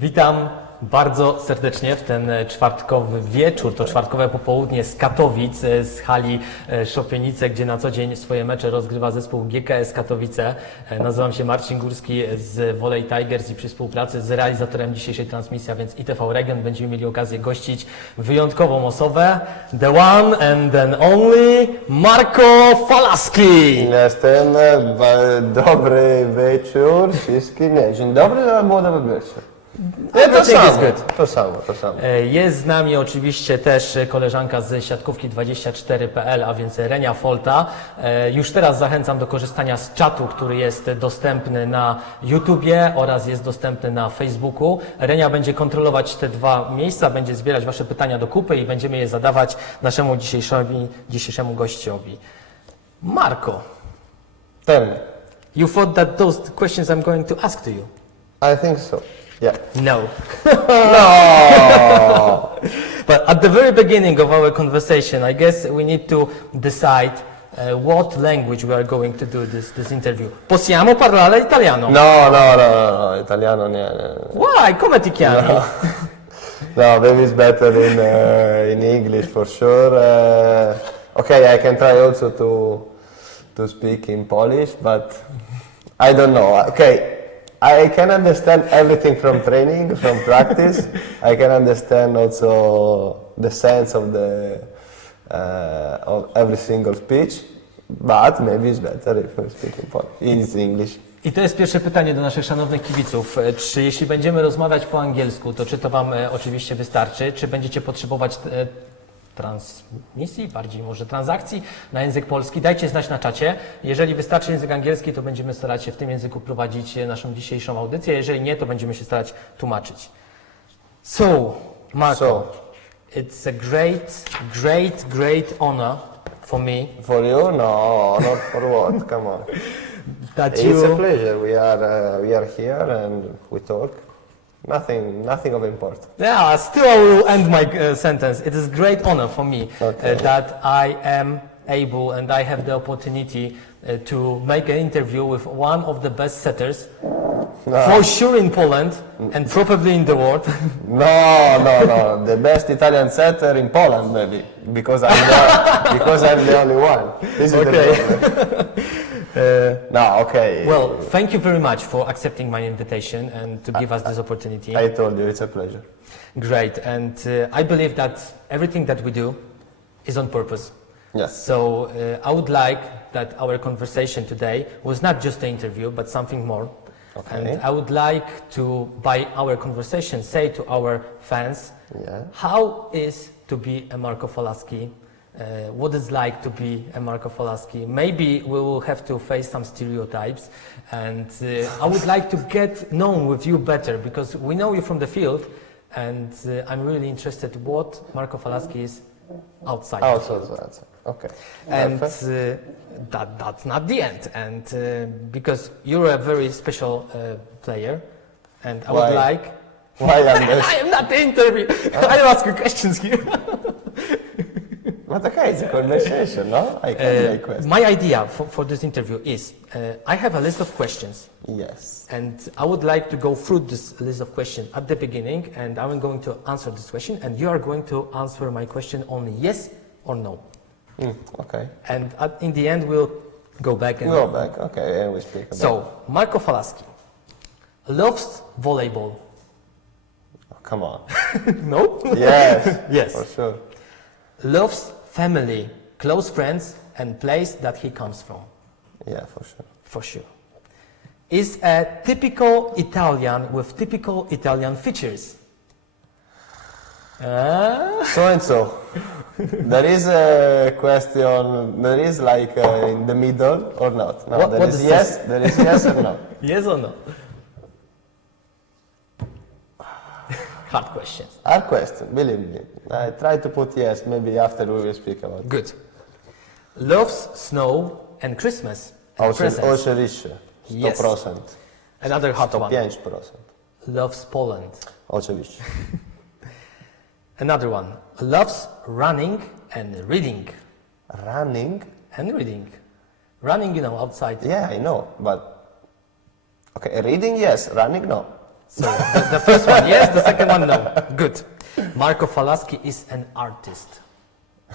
Witam bardzo serdecznie w ten czwartkowy wieczór, to czwartkowe popołudnie z Katowic, z hali Szopienice, gdzie na co dzień swoje mecze rozgrywa zespół GKS Katowice. Nazywam się Marcin Górski z Volley Tigers i przy współpracy z realizatorem dzisiejszej transmisji, a więc ITV Region, będziemy mieli okazję gościć wyjątkową osobę, the one and then only Marco Falaschi. Jestem, dobry wieczór wszystkim. Nie, dzień dobry albo dobry wieczór. To samo. Jest z nami oczywiście też koleżanka z siatkówki 24.pl, a więc Renia Folta. Już teraz zachęcam do korzystania z czatu, który jest dostępny na YouTubie oraz jest dostępny na Facebooku. Renia będzie kontrolować te dwa miejsca, będzie zbierać Wasze pytania do kupy i będziemy je zadawać naszemu dzisiejszemu gościowi. Marco, Tell me. you thought that those questions I'm going to ask to you? I think so. Yeah. No. No! But at the very beginning of our conversation, I guess we need to decide what language we are going to do this interview. Possiamo parlare italiano? No, italiano nie. Why? Come ti chiami? No, maybe it's better in English for sure. Okay, I can try also to speak in Polish, but I don't know. Okay. I can understand everything from training, from practice. I can understand also the sense of of every single speech, but maybe it's better if we speak in English. I to jest pierwsze pytanie do naszych szanownych kibiców. Czy jeśli będziemy rozmawiać po angielsku, to czy to Wam oczywiście wystarczy? Czy będziecie potrzebować transmisji, bardziej może transakcji na język polski? Dajcie znać na czacie. Jeżeli wystarczy język angielski, to będziemy starać się w tym języku prowadzić naszą dzisiejszą audycję. Jeżeli nie, to będziemy się starać tłumaczyć. So, Marco, it's a great honor for me. For you? No, not for what? Come on. That It's a pleasure. We are here and we talk. Nothing of importance. Yeah, still I will end my sentence. It is a great honor for me that I am able and I have the opportunity to make an interview with one of the best setters, for sure in Poland and probably in the world. No. The best Italian setter in Poland, maybe, because I'm the only one. This is okay. Well, thank you very much for accepting my invitation and to give us this opportunity. I told you, it's a pleasure. Great, and I believe that everything that we do is on purpose. Yes. So I would like that our conversation today was not just an interview, but something more. Okay. And I would like to, by our conversation, say to our fans, how is to be a Marco Falaschi? What it's like to be a Marco Falaschi. Maybe we will have to face some stereotypes, and I would like to get known with you better because we know you from the field, and I'm really interested what Marco Falaschi is outside. Okay. And that's not the end, and because you're a very special player, and I would like. Why I am not the interview. I ask you questions here. But okay, it's a conversation, no? I can make questions. My idea for this interview is, I have a list of questions. Yes. And I would like to go through this list of questions at the beginning, and I'm going to answer this question, and you are going to answer my question only yes or no. Okay. And in the end, we'll go back and... Okay, and we speak about So, Marco Falaschi loves volleyball. Oh, come on. No? Yes. Yes. For sure. Loves family, close friends, and place that he comes from. Yeah, for sure. For sure. Is a typical Italian with typical Italian features. So and so. There is a question, there is like in the middle or not? No, there is yes or no. Yes or no? Hard questions. Hard question, believe me. I try to put yes, maybe after we will speak about it. Good. Loves snow and Christmas and presents. Oczywiście, 100%. Yes. Another hot one. 105%. Loves Poland. Oczywiście. Another one. Loves running and reading. Running? And reading. Running, outside. Yeah, I know, but... Okay, reading, yes. Running, no. So the first one, yes. The second one, no. Good. Marco Falaschi is an artist.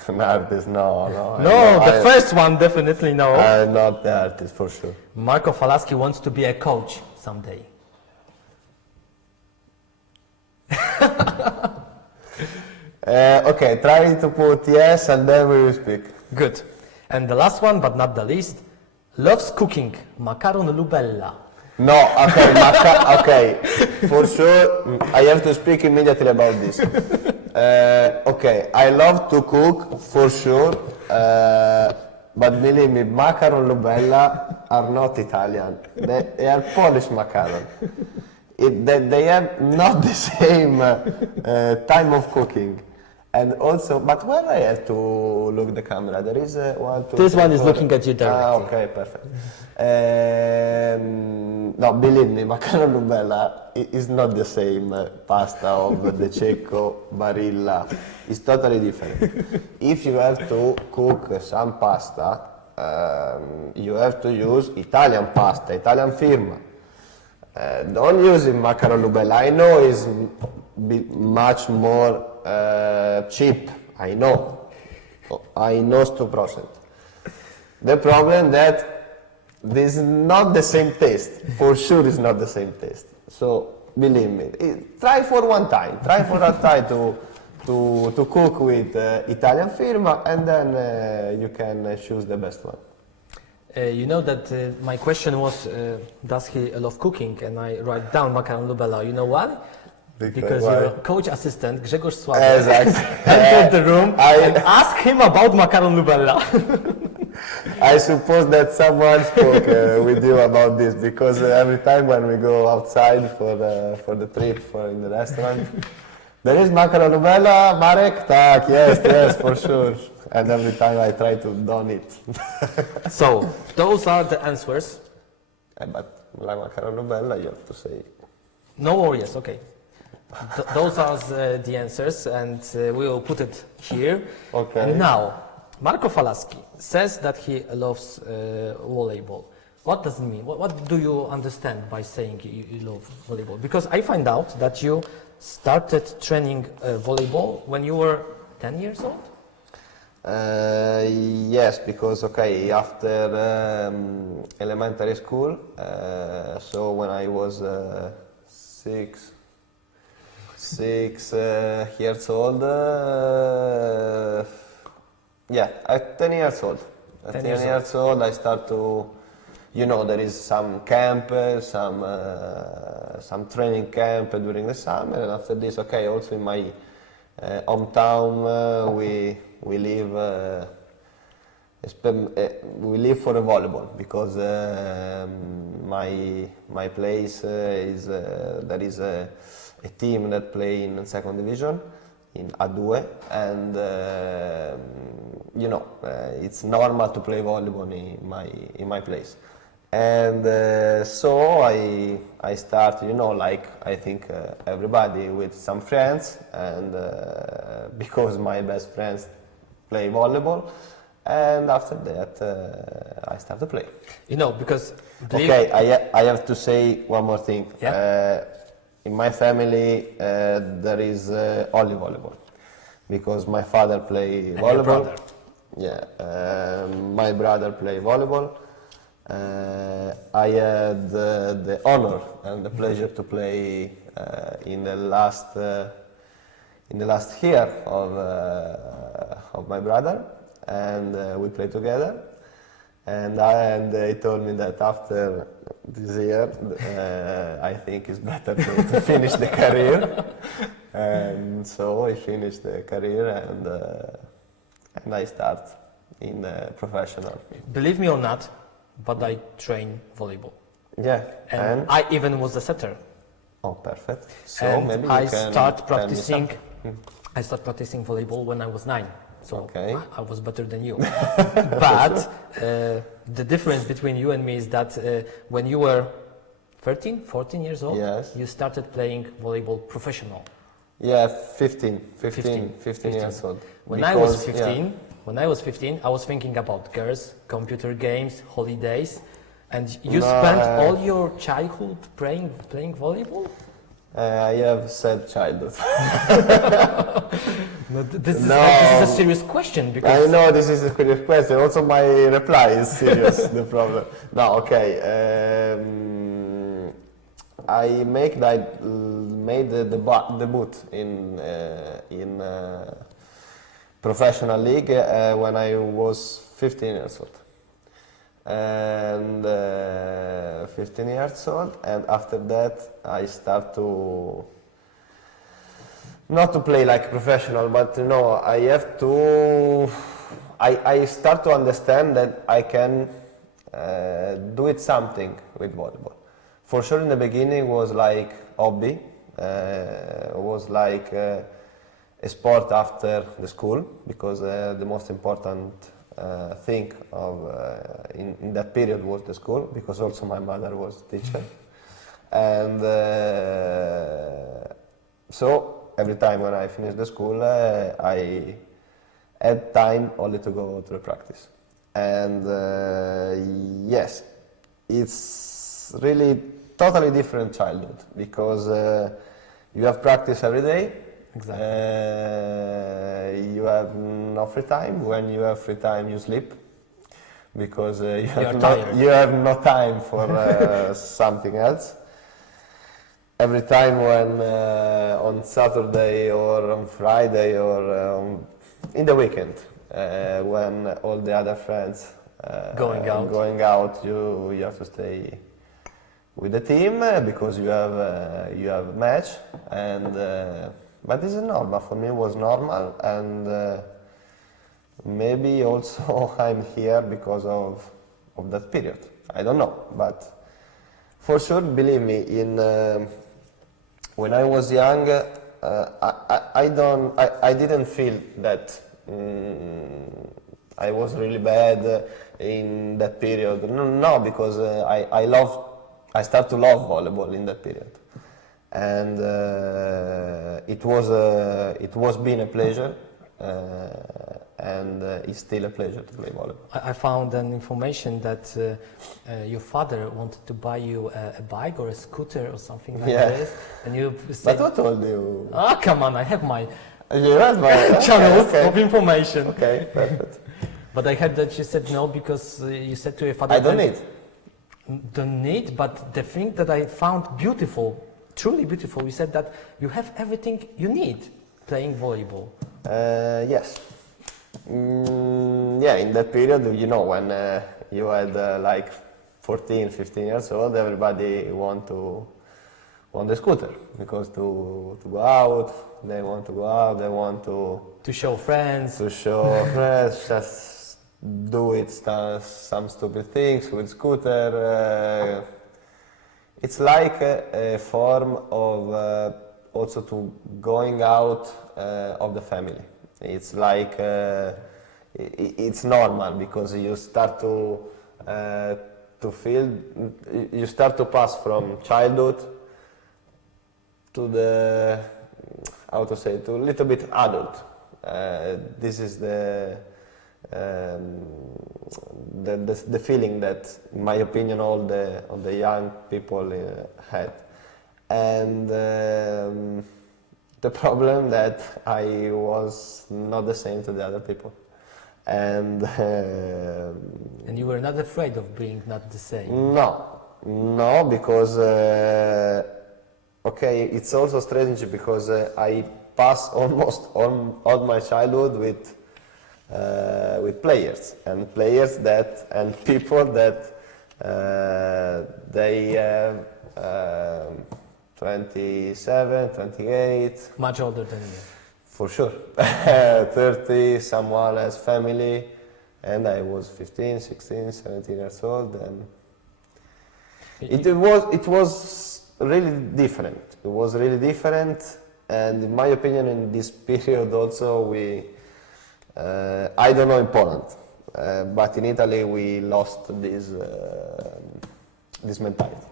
An artist, no. No, the first one, definitely no. I'm not the artist, for sure. Marco Falaschi wants to be a coach someday. Okay, try to put yes and then we will speak. Good. And the last one, but not the least, loves cooking, macaron lubella. No, okay, okay, for sure, I have to speak immediately about this. Okay, I love to cook, for sure, but believe me, macaron lubella are not Italian, they are Polish macaron. They have not the same time of cooking. And also, but where I have to look the camera? There is one, two, This three, one is four. looking at you directly. Okay, perfect. No, believe me, macaron lubella is not the same pasta of the Cecco, Barilla. It's totally different. If you have to cook some pasta, you have to use Italian pasta, Italian firma. Don't use macaron lubella. I know it's much more cheap. I know 100%. The problem that this is not the same taste. For sure, it's not the same taste. So believe me, try for one time. Try for a time to cook with Italian firma, and then you can choose the best one. You know that my question was, does he love cooking? And I write down macaron lubella. You know why? Because why? your coach assistant, Grzegorz Sławek, Exactly. entered the room and asked him about macaron lubella. I suppose that someone spoke with you about this, because every time when we go outside for the trip in the restaurant, there is macaron lubella, Marek? Tak, yes, for sure. And every time I try to don it. So, those are the answers. But like macaron lubella, you have to say. No or yes, okay. Those are the answers, and we will put it here. Okay. And now, Marco Falaschi says that he loves volleyball. What does it mean? What do you understand by saying you love volleyball? Because I find out that you started training volleyball when you were 10 years old? Yes, because after elementary school, so when I was 6 years old, at 10 years old. At 10 years old, I start to, there is some camp, some training camp during the summer, and after this, also in my hometown, we live for a volleyball, because my place there is a team that play in second division in A2, and it's normal to play volleyball in my place. And so I started, like I think everybody, with some friends, and because my best friends play volleyball, and after that I started to play. Because... I have to say one more thing. Yeah? In my family there is only volleyball, because my father play volleyball. Your brother? Yeah, my brother play volleyball. I had the honor and the pleasure to play in the last year of my brother, and we played together. And they told me that after this year, I think it's better to finish the career. And so I finished the career, and I start in professional. Believe me or not, but I train volleyball. Yeah, And I even was a setter. Oh, perfect. So And maybe I you can start tell me practicing. something. I started practicing volleyball when I was 9. So Okay. I was better than you. But the difference between you and me is that when you were 13, 14 years old, Yes. you started playing volleyball professional. Yeah, 15 years old. When I was 15, I was thinking about girls, computer games, holidays, and you No, spent all your childhood playing volleyball? I have sad childhood. No, this is No. this is a serious question I because know this is a serious question. Also, my reply is serious. The problem. No, okay. I made the debut in professional league when I was 15 years old. And 15 years old, and after that I start to not to play like professional, but you know, I start to understand that I can do it something with volleyball. For sure, in the beginning was like hobby, was like a sport after the school, because the most important thing in that period was the school, because also my mother was teacher, and so every time when I finished the school, I had time only to go to the practice. And yes, it's really totally different childhood, because you have practice every day. Exactly. You have no free time. When you have free time, you sleep, because you have no time for something else. Every time when on Saturday or on Friday or in the weekend, when all the other friends Going out, you have to stay with the team because you have a match, and but this is normal. For me, it was normal, and maybe also I'm here because of that period. I don't know, but for sure, believe me, when I was young, I didn't feel that I was really bad in that period. No, because I started to love volleyball in that period, and it was been a pleasure, and it's still a pleasure to play volleyball. I found an information that your father wanted to buy you a bike or a scooter or something like this, and you said, But who told you? "Ah, come on, I have my You have my channels okay. of information." Okay, perfect. But I heard that you said no because you said to your father, I don't need. Don't need, but the thing that I found beautiful, truly beautiful, you said that you have everything you need playing volleyball. Yes. Yeah, in that period, you know, when you had like 14, 15 years old, everybody want the scooter, because to go out, they want to go out, they want to show friends. just do it, some stupid things with scooter. It's like a form of also to going out of the family. It's like it's normal, because you start to feel, you start to pass from childhood to the, how to say, to a little bit adult. This is the feeling that, in my opinion, all the young people had. And the problem that I was not the same to the other people, and you were not afraid of being not the same. No, because okay, it's also strange, because I passed almost all my childhood with players and people that they have 27, 28. Much older than you. For sure. 30, someone has family, and I was 15, 16, 17 years old, and it was really different. It was really different, and in my opinion, in this period also, I don't know in Poland, but in Italy we lost this mentality.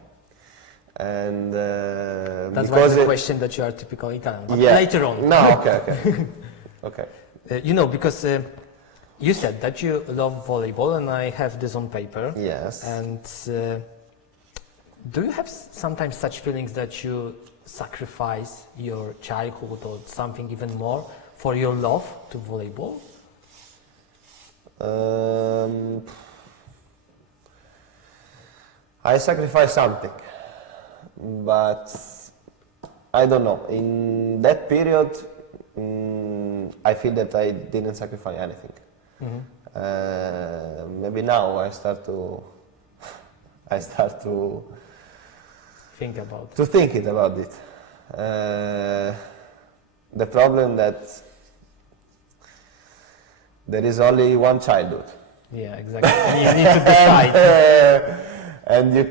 And that's why the question that you are typical Italian. But later on. No, okay. You know, because you said that you love volleyball, and I have this on paper. Yes. And do you have sometimes such feelings that you sacrifice your childhood or something even more for your love to volleyball? I sacrificed something, but I don't know. In that period, I feel that I didn't sacrifice anything. Maybe now I start to Think about to think it about it. The problem that there is only one childhood. Yeah, exactly. And you need to decide. And you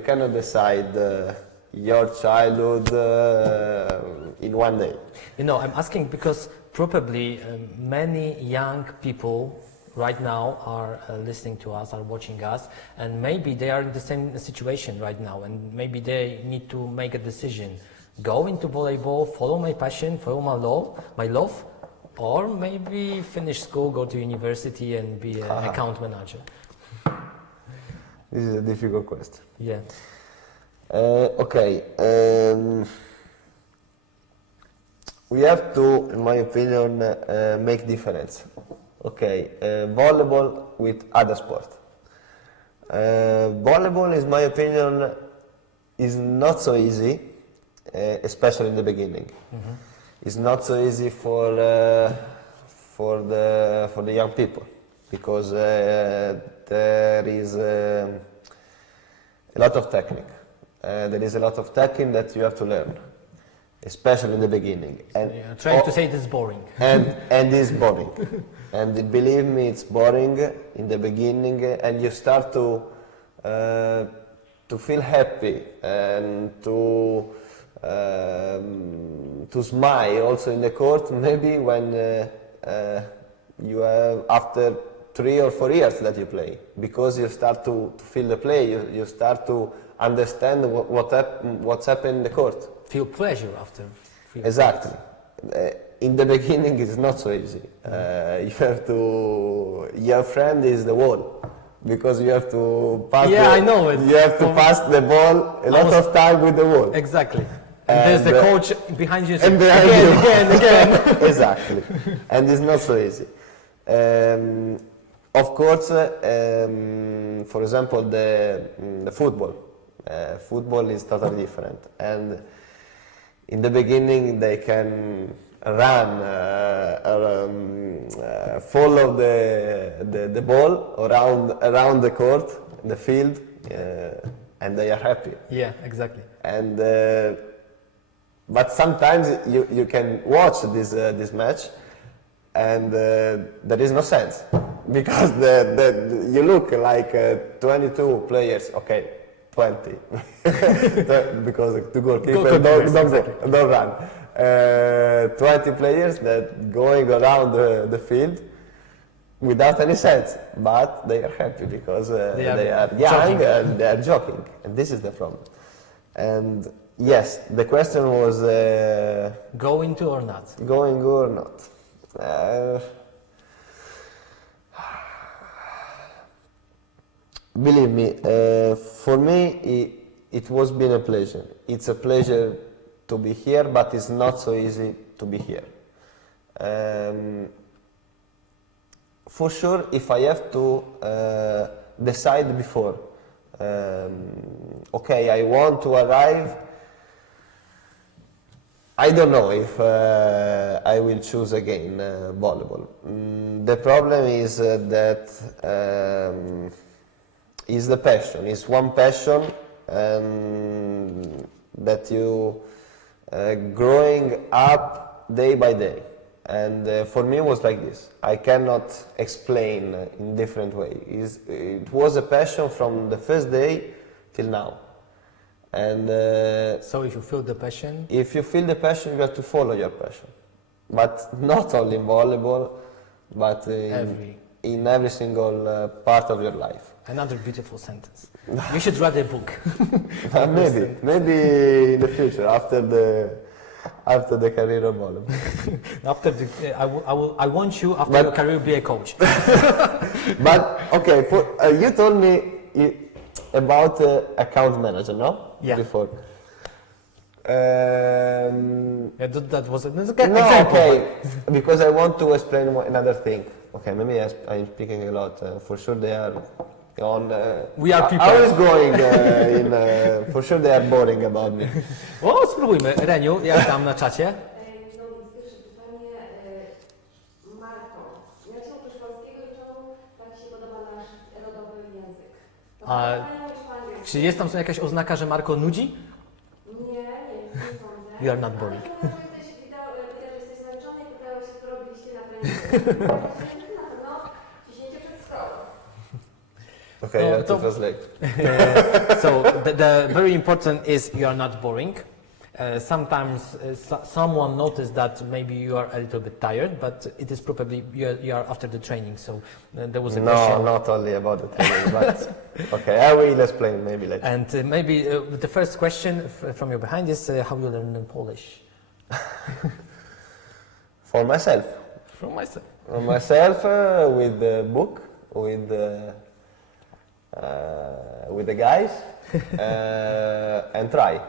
cannot decide your childhood in one day. You know, I'm asking because probably many young people right now are listening to us, are watching us, and maybe they are in the same situation right now, and maybe they need to make a decision: go into volleyball, follow my passion, follow my love, or maybe finish school, go to university, and be an account manager. This is a difficult question. Yeah. Okay. We have to, in my opinion, make difference. Okay, volleyball with other sport. Volleyball, in my opinion, is not so easy, especially in the beginning. It's not so easy for the young people because there is a lot of technique. There is a lot of technique that you have to learn, especially in the beginning. And Yeah, trying to say it is boring. and it's boring. And believe me, it's boring in the beginning, and you start to feel happy and to smile also in the court. Maybe when you have after 3 or 4 years that you play, because you start to feel the play. You start to understand what's happening in the court. Feel pleasure after. Exactly. In the beginning, it's not so easy. You have to. Your friend is the wall, because you have to pass. Yeah, I know it. You have to pass the ball a lot of time with the wall. Exactly. And there's the coach behind you. And behind again, you. again. Exactly. And it's not so easy. Of course, for example, the football. Football is totally different. And in the beginning, they can run, follow the ball around the court, the field, and they are happy. Yeah, exactly. And but sometimes you can watch this match, and there is no sense because you look like 22 players. Okay. 20, because the goalkeeper don't run. 20 players that going around the field without any sense, but they are happy because they are young and they are joking, and this is the problem. And yes, the question was Going to or not? going or not. Believe me, for me, it was been a pleasure. It's a pleasure to be here, but it's not so easy to be here. For sure, if I have to decide before, okay, I want to arrive, I don't know if I will choose again volleyball. The problem is that is the passion. It's one passion, and that you growing up day by day. And for me, it was like this. I cannot explain in different way. It was a passion from the first day till now. And So if you feel the passion, if you feel the passion, you have to follow your passion. But not only in volleyball, but in every single part of your life. another beautiful sentence. You should write a book. Maybe in the future, after the career of volleyball. After I want you after your career be a coach. But okay, you told me about account manager, no? Yeah. Before. Yeah, that was an No, example. okay, because I want to explain another thing. Okay, maybe I'm speaking a lot. For sure they are on... We are people. How is going for sure they are boring about me. O, spróbujmy. Reniu, jak tam na czacie? No więc pierwsze pytanie. Marko, ja się uczysz polskiego i czemu tak Ci się podoba nasz rodowy język? To A pytanie już po angielsku. Czy jest tam jakaś oznaka, że Marko nudzi? Nie sądzę. You are not boring. Ale widać, że jesteś zmęczony i pytałeś się, co robiliście na treningu. Na pewno ciśnięcie przed szkołą. Okay, No, you have to to- translate. So the very important is you are not boring. Sometimes someone noticed that maybe you are a little bit tired, but it is probably you are after the training. So there was a No, question. not only about the training, but okay, I will explain maybe later. And maybe the first question from your behind is how you learn Polish. For myself. From myself. For myself, with the book, with the guys, and try.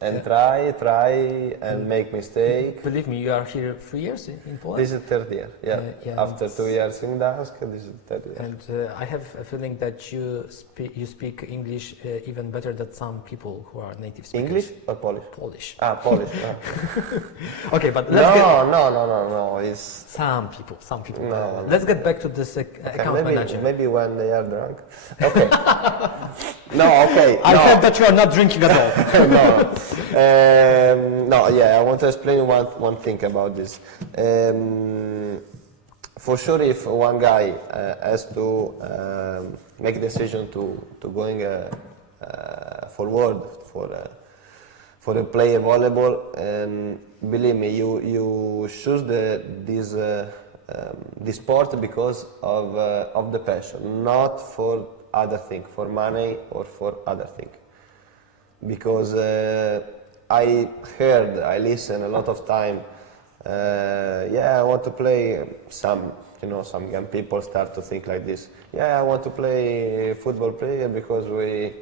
And try, and make mistake. Believe me, you are here 3 years in Poland. This is third year, yeah. Yeah, After 2 years in Gdańsk, this is third year. And I have a feeling that you speak English even better than some people who are native speakers. English or Polish? Polish. Ah, Polish. Okay, but let's get No. It's some people. No. Let's get back to this account manager. maybe when they are drunk. Okay. No, okay. I no. heard that you are not drinking at all. No. No, yeah, I want to explain one thing about this. For sure, if one guy has to make a decision to going forward for a play volleyball, believe me, you choose this sport because of the passion, not for other thing, for money or for other thing. Because I listen a lot of time. I want to play. Some young people start to think like this. Yeah, I want to play football player because we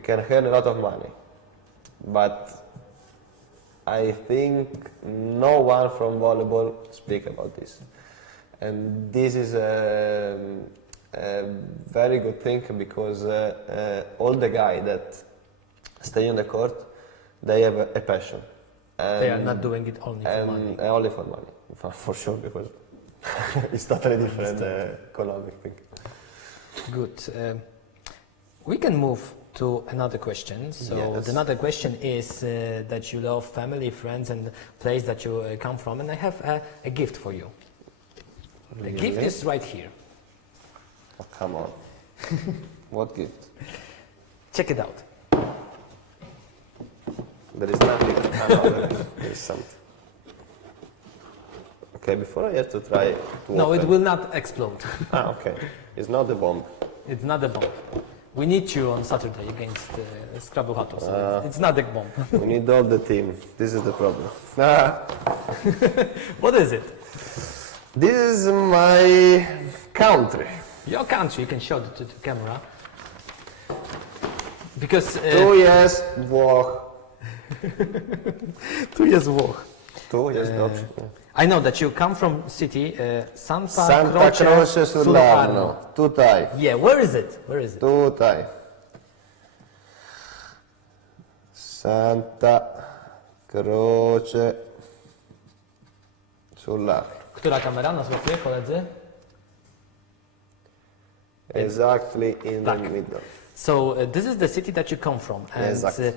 can earn a lot of money. But I think no one from volleyball speak about this, and this is a very good thing because all the guys that stay on the court, they have a passion. And, They are not doing it only for money. Only for money, for sure, because it's totally different economic thing. Good. We can move to another question. So Yes. another question is that you love family, friends, and the place that you come from, and I have a gift for you. The gift is right here. Oh, come on. What gift? Check it out. There is nothing. There is something. Okay, before I have to try to No, open. it will not explode. Okay. It's not a bomb. It's not a bomb. We need you on Saturday against Scrabble Hato, so it's not a bomb. We need all the team. This is the problem. What is it? This is my country. Your country. You can show it to the camera. Because 2 years Włoch. 2 years Włoch. 2 years dobrze. I know that you come from city Santa Santa Croce sul sull'Arno. Arno. Tutaj. Yeah, where is it? Where is it? Tutaj. Santa Croce sull'Arno. Która kamera nas łapie, koledzy? Exactly in the Tak. middle. So this is the city that you come from, and Exactly.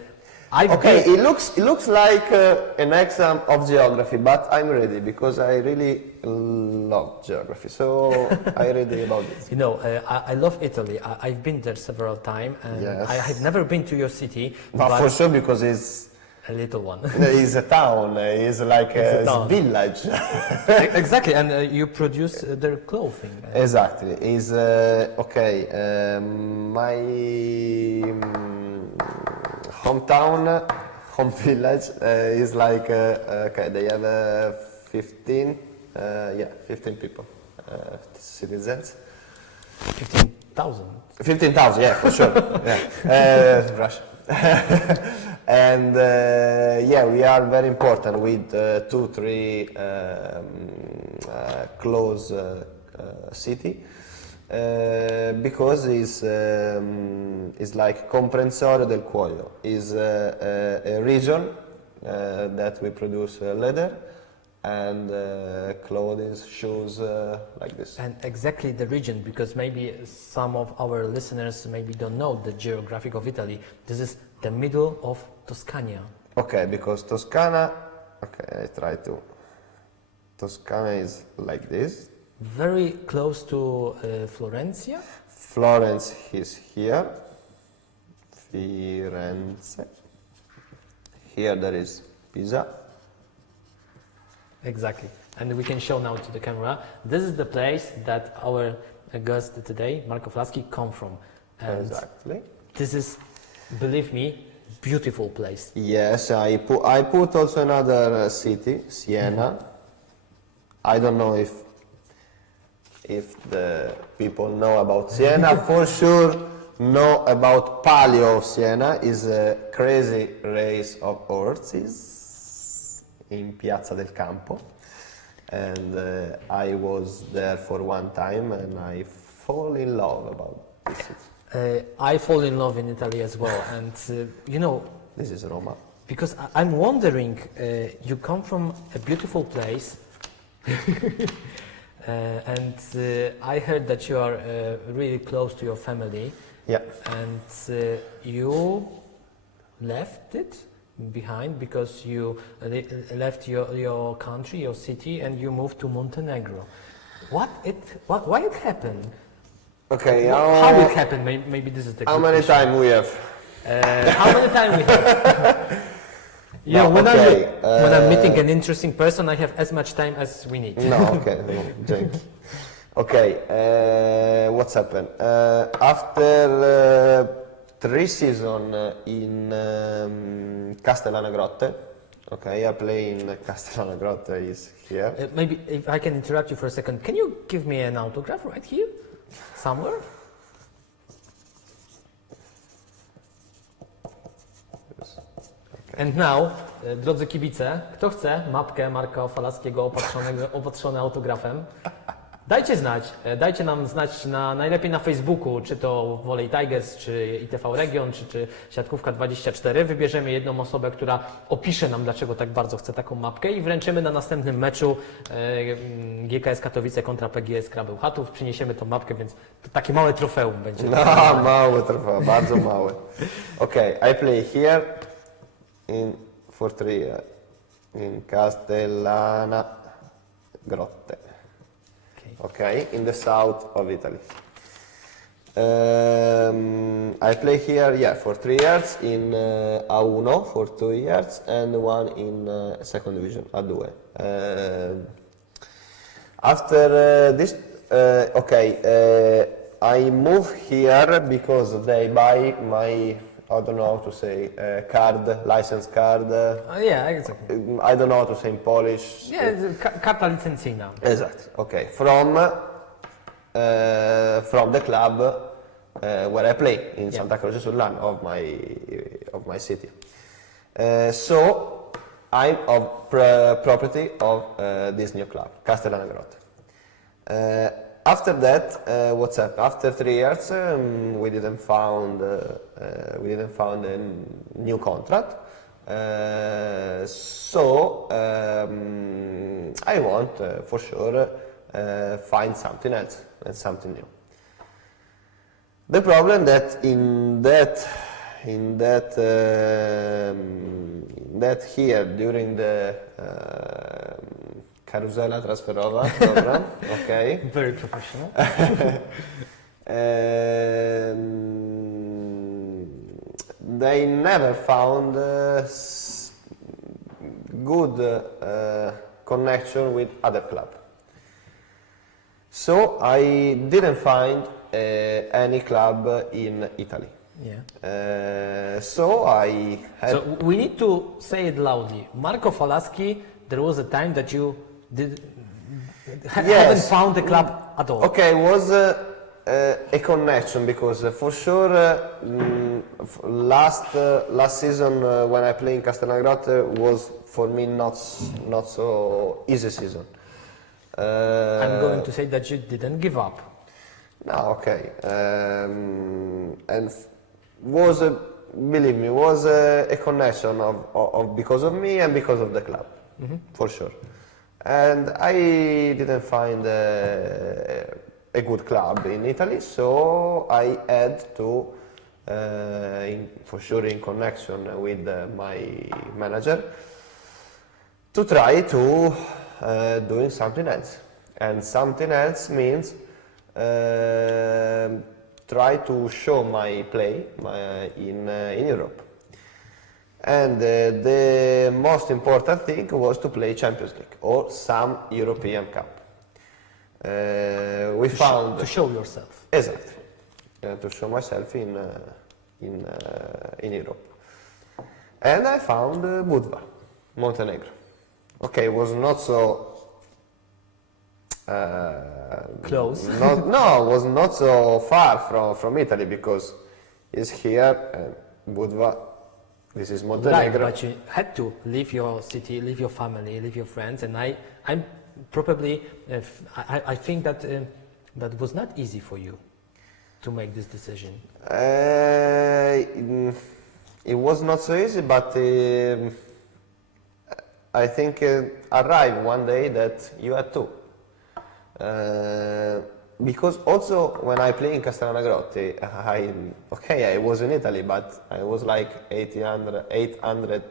I've Okay, been, it looks like an exam of geography, but I'm ready because I really love geography. So I ready about it. you know, I love Italy. I've been there several times, and Yes. I have never been to your city, But for sure because it's a little one. it's a town. It's like It's a a town. village. Exactly, and you produce their clothing. Exactly. Is okay. My hometown, home village is like okay. They have 15 people, citizens. 15,000. 15,000, yeah, for sure. Yeah, Russia. And yeah, we are very important with 2-3 close city because it's like Comprensorio del Cuoio. Is a region that we produce leather and clothes, shoes like this. And exactly the region, because maybe some of our listeners maybe don't know the geographic of Italy. This is the middle of Toscania. Okay, because Toscana, okay, I try to. Toscana is like this. Very close to Florencia. Florence is here. Firenze. Here there is Pisa. Exactly. And we can show now to the camera. This is the place that our guest today, Marco Falaschi, come from. And Exactly. this is, believe me, beautiful place. Yes, I put also another city, Siena. I don't know if the people know about Siena. For sure know about Palio of Siena. Is a crazy race of horses in Piazza del Campo. And I was there for one time and I fall in love about this city. I fall in love in Italy as well. And you know, This is Roma. because I'm wondering, you come from a beautiful place, and I heard that you are really close to your family, Yeah. and you left it behind because you left your country, your city, and you moved to Montenegro. Why it happened? Okay, How it happened? Maybe this is the how good many question. time we have? How many time we have? Yeah, No, when okay, when I'm meeting an interesting person, I have as much time as we need. No, okay, no, drink. Okay, what's happened? After 3 seasons in Castellana Grotte, okay, I play in Castellana Grotte, is here. Maybe if I can interrupt you for a second, can you give me an autograph right here, somewhere? And now, drodzy kibice, kto chce mapkę Marka Falaskiego opatrzone autografem, dajcie nam znać najlepiej na Facebooku, czy to Volley Tigers, czy ITV Region, czy Siatkówka24. Wybierzemy jedną osobę, która opisze nam, dlaczego tak bardzo chce taką mapkę i wręczymy na następnym meczu GKS Katowice kontra PGS Krabeł Chatów. Przyniesiemy tą mapkę, więc to takie małe trofeum będzie. No, małe trofea, bardzo małe. Okay, I play here for 3 years in Castellana Grotte. Okay, in the south of Italy. I play here, yeah, for 3 years in A1 for 2 years and 1 in second division, A2. After this, I move here because they buy my, I don't know how to say, license card. Yeah, exactly. I don't know how to say in Polish. Yeah, karta licencyjna. Exactly. Okay. From the club where I play in Santa Croce sul Lan of my city. So I'm of property of this new club, Castellana Grotte. After that, what's happened? After 3 years, we didn't found a new contract. So I want for sure find something else and something new. The problem that in that here during the Karuzela Transferowa program, okay. Very professional. They never found good connection with other club. So I didn't find any club in Italy. Yeah. So I had. So we need to say it loudly. Marco Falaschi, there was a time that you haven't found a club at all. Okay, was a connection because for sure last season when I played in Castellanagrotte was for me not so easy season. I'm going to say that you didn't give up. No, okay, and was a, believe me, was a connection of because of me and because of the club, for sure. And I didn't find a good club in Italy, so I had to, for sure in connection with my manager, to try to doing something else. And something else means try to show my play in Europe. And the most important thing was to play Champions League or some European Cup. We found To show yourself. exactly to show myself in Europe, and I found Budva, Montenegro. Okay, it was not so Close. was not so far from Italy because it's here and Budva. This is Right, Montenegro. but you had to leave your city, leave your family, leave your friends, and I'm probably, I think that that was not easy for you to make this decision. It was not so easy, but I think arrived one day that you had to. Because also when I play in Castellanagrotte, I was in Italy, but I was like 800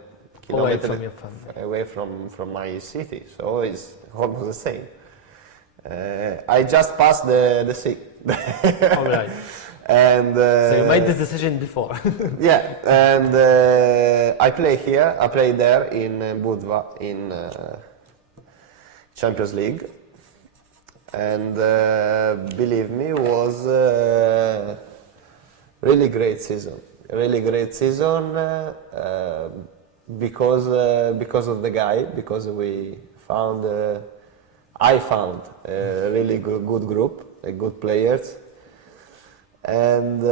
Away kilometers from your family. away from my city, so it's almost the same. I just passed the sea. All right. And So you made this decision before. yeah, and I play here, I play there in Budva in Champions League, and believe me, was really great season. Really great season because of the guy, because I found a really good group, good players. And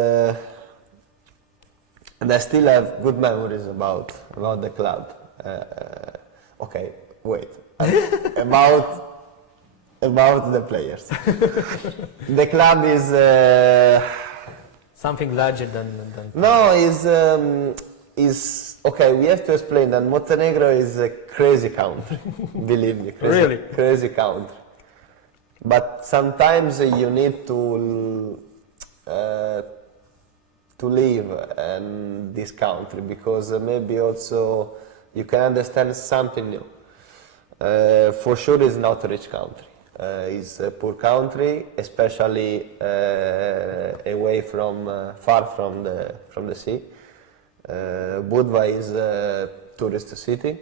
I still have good memories about the club. Okay, wait. about the players. The club is Something larger than no is okay. We have to explain that Montenegro is a crazy country. Believe me, crazy, Really? crazy country. But sometimes you need to live in this country because maybe also you can understand something new. For sure, it's not a rich country. It's a poor country, especially away from far from the sea. Budva is a tourist city,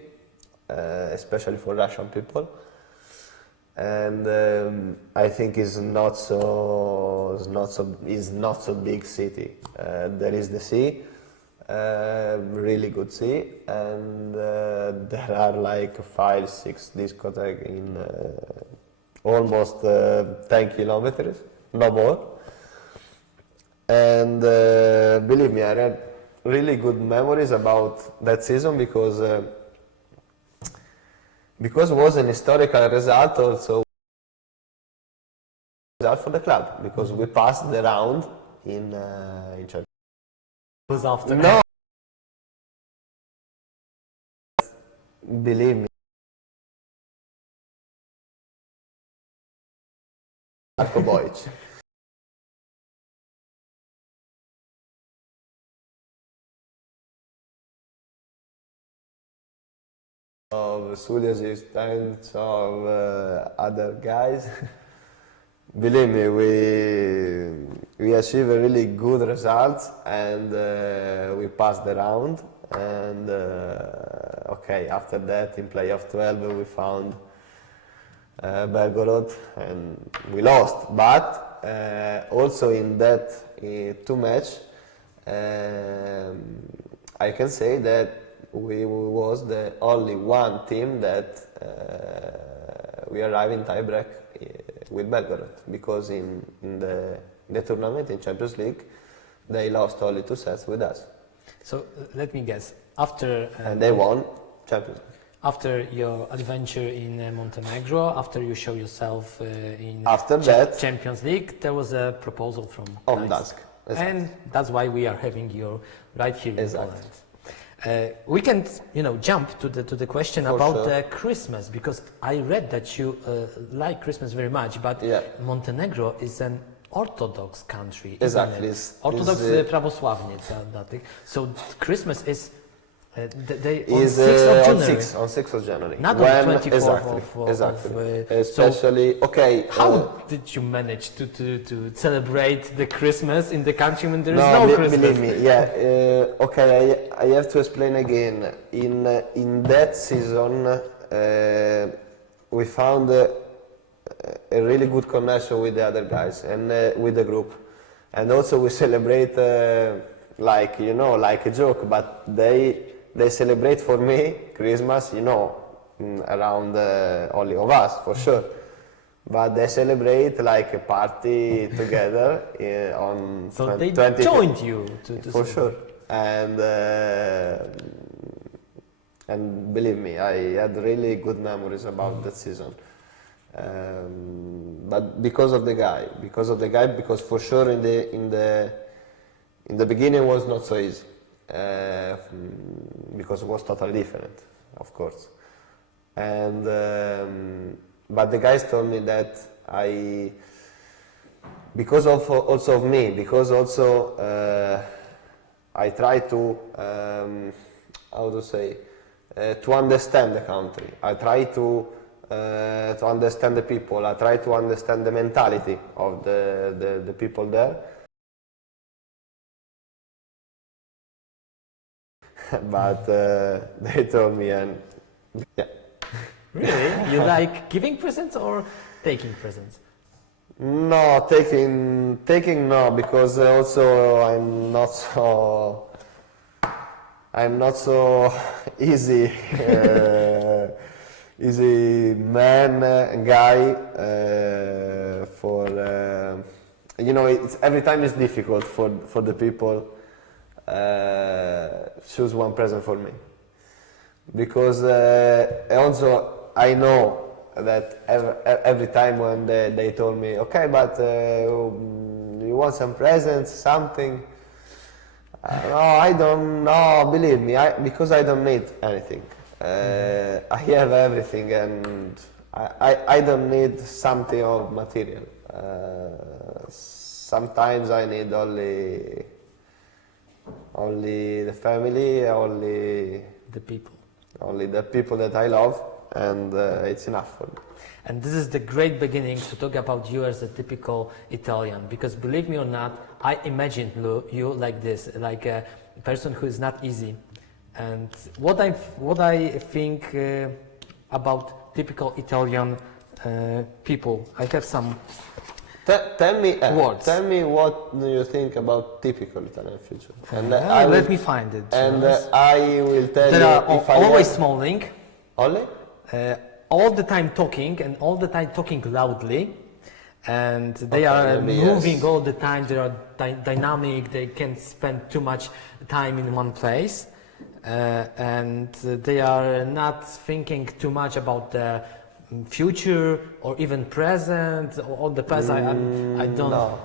especially for Russian people. And I think it's not so big city. There is the sea, really good sea, and there are like 5-6 discotheques in almost 10 kilometers, no more. And believe me, I had really good memories about that season because it was an historical result also result for the club because we passed the round in Champions. was after. No, believe me. Marko Bojic. Of Sulja's tons of other guys. Believe me, we achieved a really good result and we passed the round. And okay, after that in playoff 12 we found Belgorod and we lost. But also in that two match, I can say that we was the only one team that we arrived in tiebreak with Belgorod because in the the tournament in Champions League, they lost only 2 sets with us, So let me guess. After and they won Champions League. after your adventure in Montenegro, after you show yourself in After that, Champions League, there was a proposal from on Gdańsk. Dansk. Exactly. And that's why we are having you right here in Exactly. Poland. We can, jump to the question For about sure. Christmas, because I read that you like Christmas very much, but Yeah. Montenegro is an Orthodox country, isn't Exactly. it? It's- Orthodox it's, prawosławnie, so Christmas is they on Is 6th of on January. 6th of January. Not on 24th exactly, of exactly. so Especially, okay. how did you manage to celebrate the Christmas in the country when there is no Christmas? believe me, yeah. Okay, I have to explain again. In that season, we found a really good connection with the other guys and with the group, and also we celebrate like like a joke, but they celebrate for me Christmas, around only of us for sure. But they celebrate like a party together on So they 20 joined you to for celebrate. sure. And believe me, I had really good memories about that season. But because of the guy, because for sure in the beginning was not so easy, because it was totally different, of course. And but the guys told me that because of also of me, because also I try to how to say to understand the country. I try to understand the people. I try to understand the mentality of the people there. But they told me, and yeah. Really? You like giving presents or taking presents? No, taking no, because also I'm not so easy easy man guy for it's every time it's difficult for the people choose one present for me, because also I know that every time when they told me, okay, but you want some presents, something, no, I don't know, believe me, because I don't need anything. I have everything, and I don't need something of material. Sometimes I need only the family, only the people that I love, and it's enough for me. And this is the great beginning to talk about you as a typical Italian, because believe me or not, I imagined you like this, like a person who is not easy. And what I think about typical Italian people, I have some Tell me words. Tell me what do you think about typical Italian future, and let me find it. And Yes. I will tell There you are if I always have- smiling, only. all the time talking, and all the time talking loudly, and they Okay, are maybe moving yes. all the time. They are dynamic. They can't spend too much time in one place, and they are not thinking too much about the future or even present or the past. I don't. No.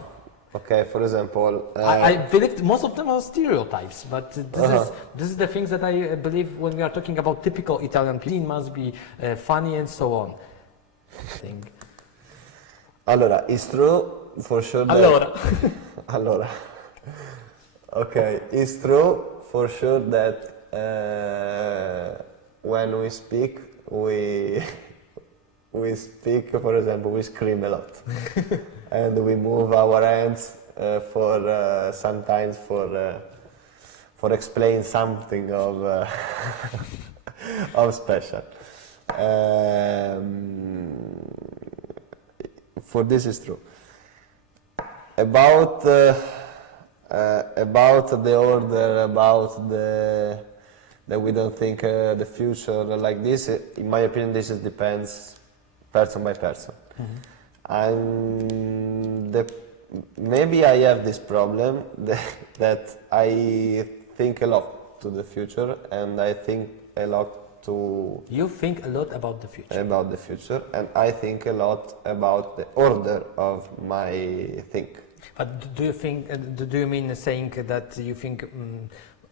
Okay, for example, I believe most of them are stereotypes, but this is the things that I believe when we are talking about typical Italian people. It must be funny and so on. allora, it's true for sure that allora. Okay, it's true for sure that when we speak, we speak, for example, we scream a lot. And we move our hands for sometimes for explain something of of special. For this is true. About the order, about that we don't think the future like this. In my opinion, this depends person by person. And maybe I have this problem that I think a lot to the future, and I think a lot to You think a lot about the future. about the future, and I think a lot about the order of my think. But do you think? Do you mean saying that you think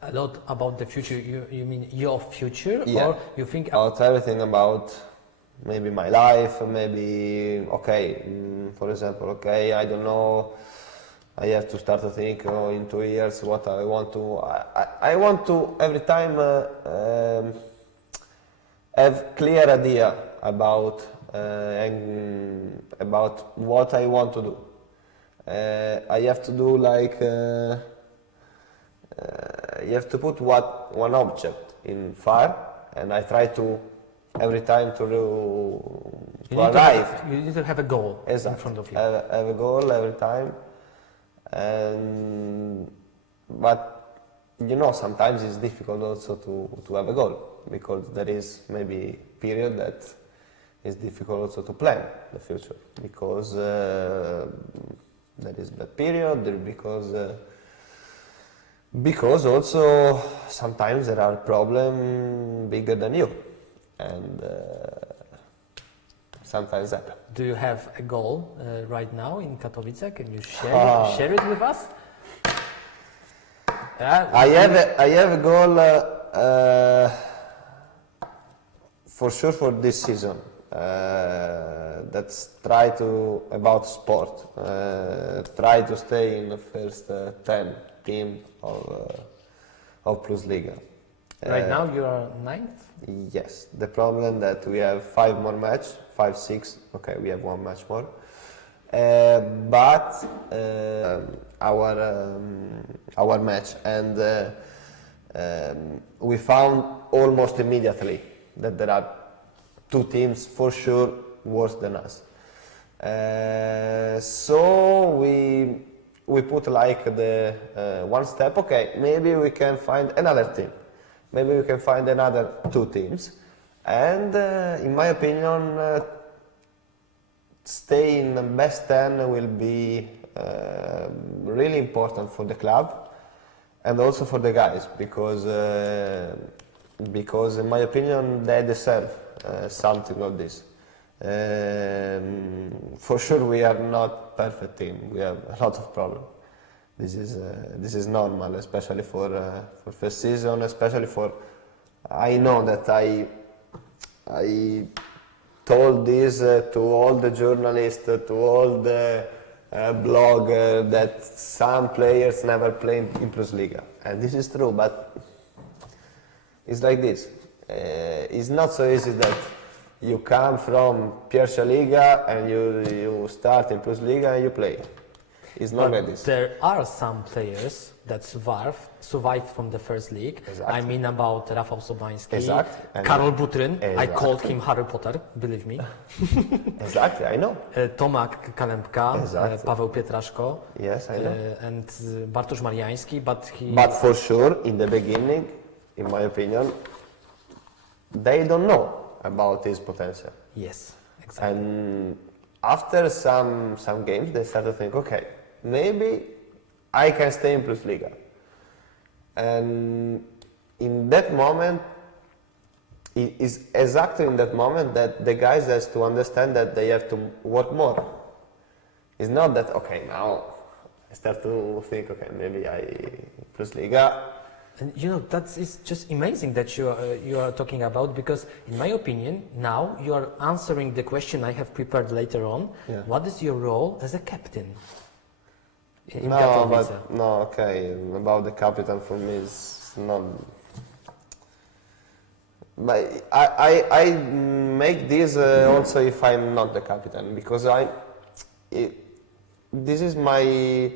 a lot about the future? You mean your future, Yeah. or you think? About everything about maybe my life, maybe okay, for example, okay, I don't know. I have to start to think in 2 years what I want to. I want to every time have clear idea about about what I want to do. I have to do like you have to put one object in fire, and I try to every time to arrive. You need to have a goal in Exactly. front of you. Have a goal every time, and but you know sometimes it's difficult also to have a goal because there is maybe period that is difficult also to plan the future because there is bad period there because also sometimes there are problems bigger than you, and sometimes happen. Do you have a goal right now in Katowice? Can you share it with us? I have a goal for sure for this season. That's try to about sport. Try to stay in the first 10 team of Plus Liga. Right now you are ninth. Yes. The problem that we have 5 more match, 5, 6. Okay, we have 1 match more. But our match, and we found almost immediately that there are 2 teams for sure worse than us. So we put like the one step. Okay, maybe we can find another team. Maybe we can find another 2 teams, and in my opinion, stay in the best 10 will be really important for the club and also for the guys because in my opinion they deserve something of this. For sure we are not perfect team. We have a lot of problems. This is normal, especially for first season. Especially for, I know that I told this to all the journalists, to all the bloggers, that some players never play in Plus Liga, and this is true. But it's like this. It's not so easy that you come from Pierwsza Liga and you start in Plus Liga and you play. It's not like this. There are some players that survived from the first league. Exactly. I mean about Rafał Sobański, Exactly. Karol Butryn. I Exactly. called him Harry Potter, believe me. Exactly, I know. Tomak Kalempka, Exactly. Paweł Pietraszko, Yes, I know. and Bartosz Mariański, but he... But for sure, in the beginning, in my opinion, they don't know about his potential. Yes, exactly. And after some games, they start to think, okay, maybe I can stay in Plus Liga. And in that moment, it is exactly in that moment that the guys has to understand that they have to work more. It's not that, okay, now I start to think, okay, maybe Plus Liga. And you know, that is just amazing that you are talking about, because in my opinion, now you are answering the question I have prepared later on. Yeah. What is your role as a captain in No, Katowice? but no, okay. About the captain for me is not. But I make this also if I'm not the captain, because this is my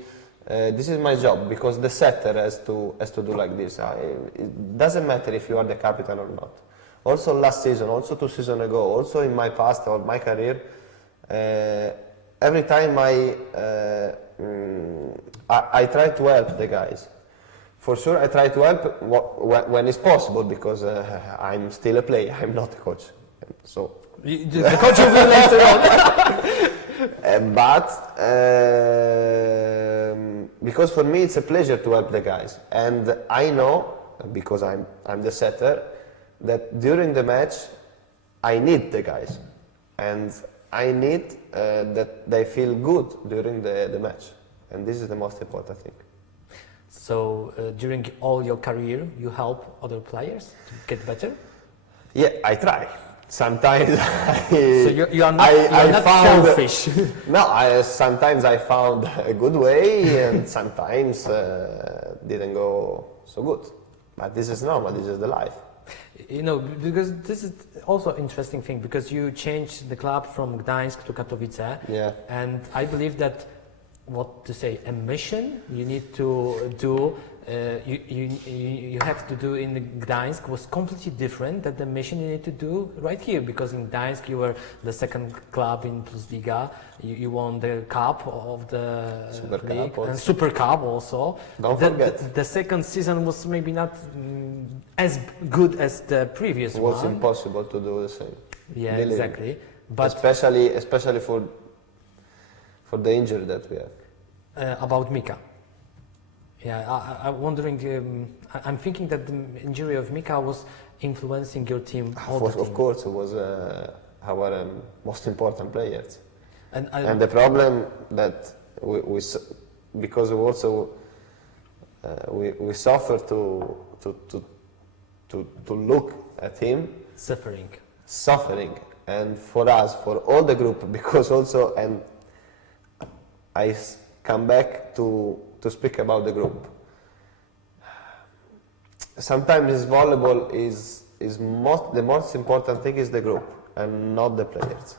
job, because the setter has to do like this. It doesn't matter if you are the captain or not. Also last season, also 2 seasons ago, also in my past or my career, every time I try to help the guys. For sure, I try to help when it's possible, because I'm still a player. I'm not a coach. So The coach will be later on. but because for me it's a pleasure to help the guys, and I know, because I'm the setter, that during the match I need the guys, and I need that they feel good during the match, and this is the most important thing. So during all your career, you help other players to get better? Yeah, I try. Sometimes So you are not, you're not selfish. No, sometimes I found a good way, and sometimes didn't go so good. But this is normal. This is the life. You know, because this is also interesting thing, because you changed the club from Gdańsk to Katowice. Yeah. And I believe that, what to say, a mission you need to do, you have to do in Gdańsk was completely different than the mission you need to do right here, because in Gdańsk you were the second club in Plus Liga, you won the cup of the Super league Cup also. and Super Cup also. Don't forget. The second season was maybe not as good as the previous It was one. impossible to do the same. Yeah, Believe me. exactly. But especially for the injury that we have. about Mika. Yeah, I'm wondering. I'm thinking that the injury of Mika was influencing your team all the time. Of course, it was our most important players. And The problem that because we also we suffer to look at him suffering, and for us, for all the group, because also, and I come back to speak about the group. Sometimes volleyball is the most important thing is the group and not the players.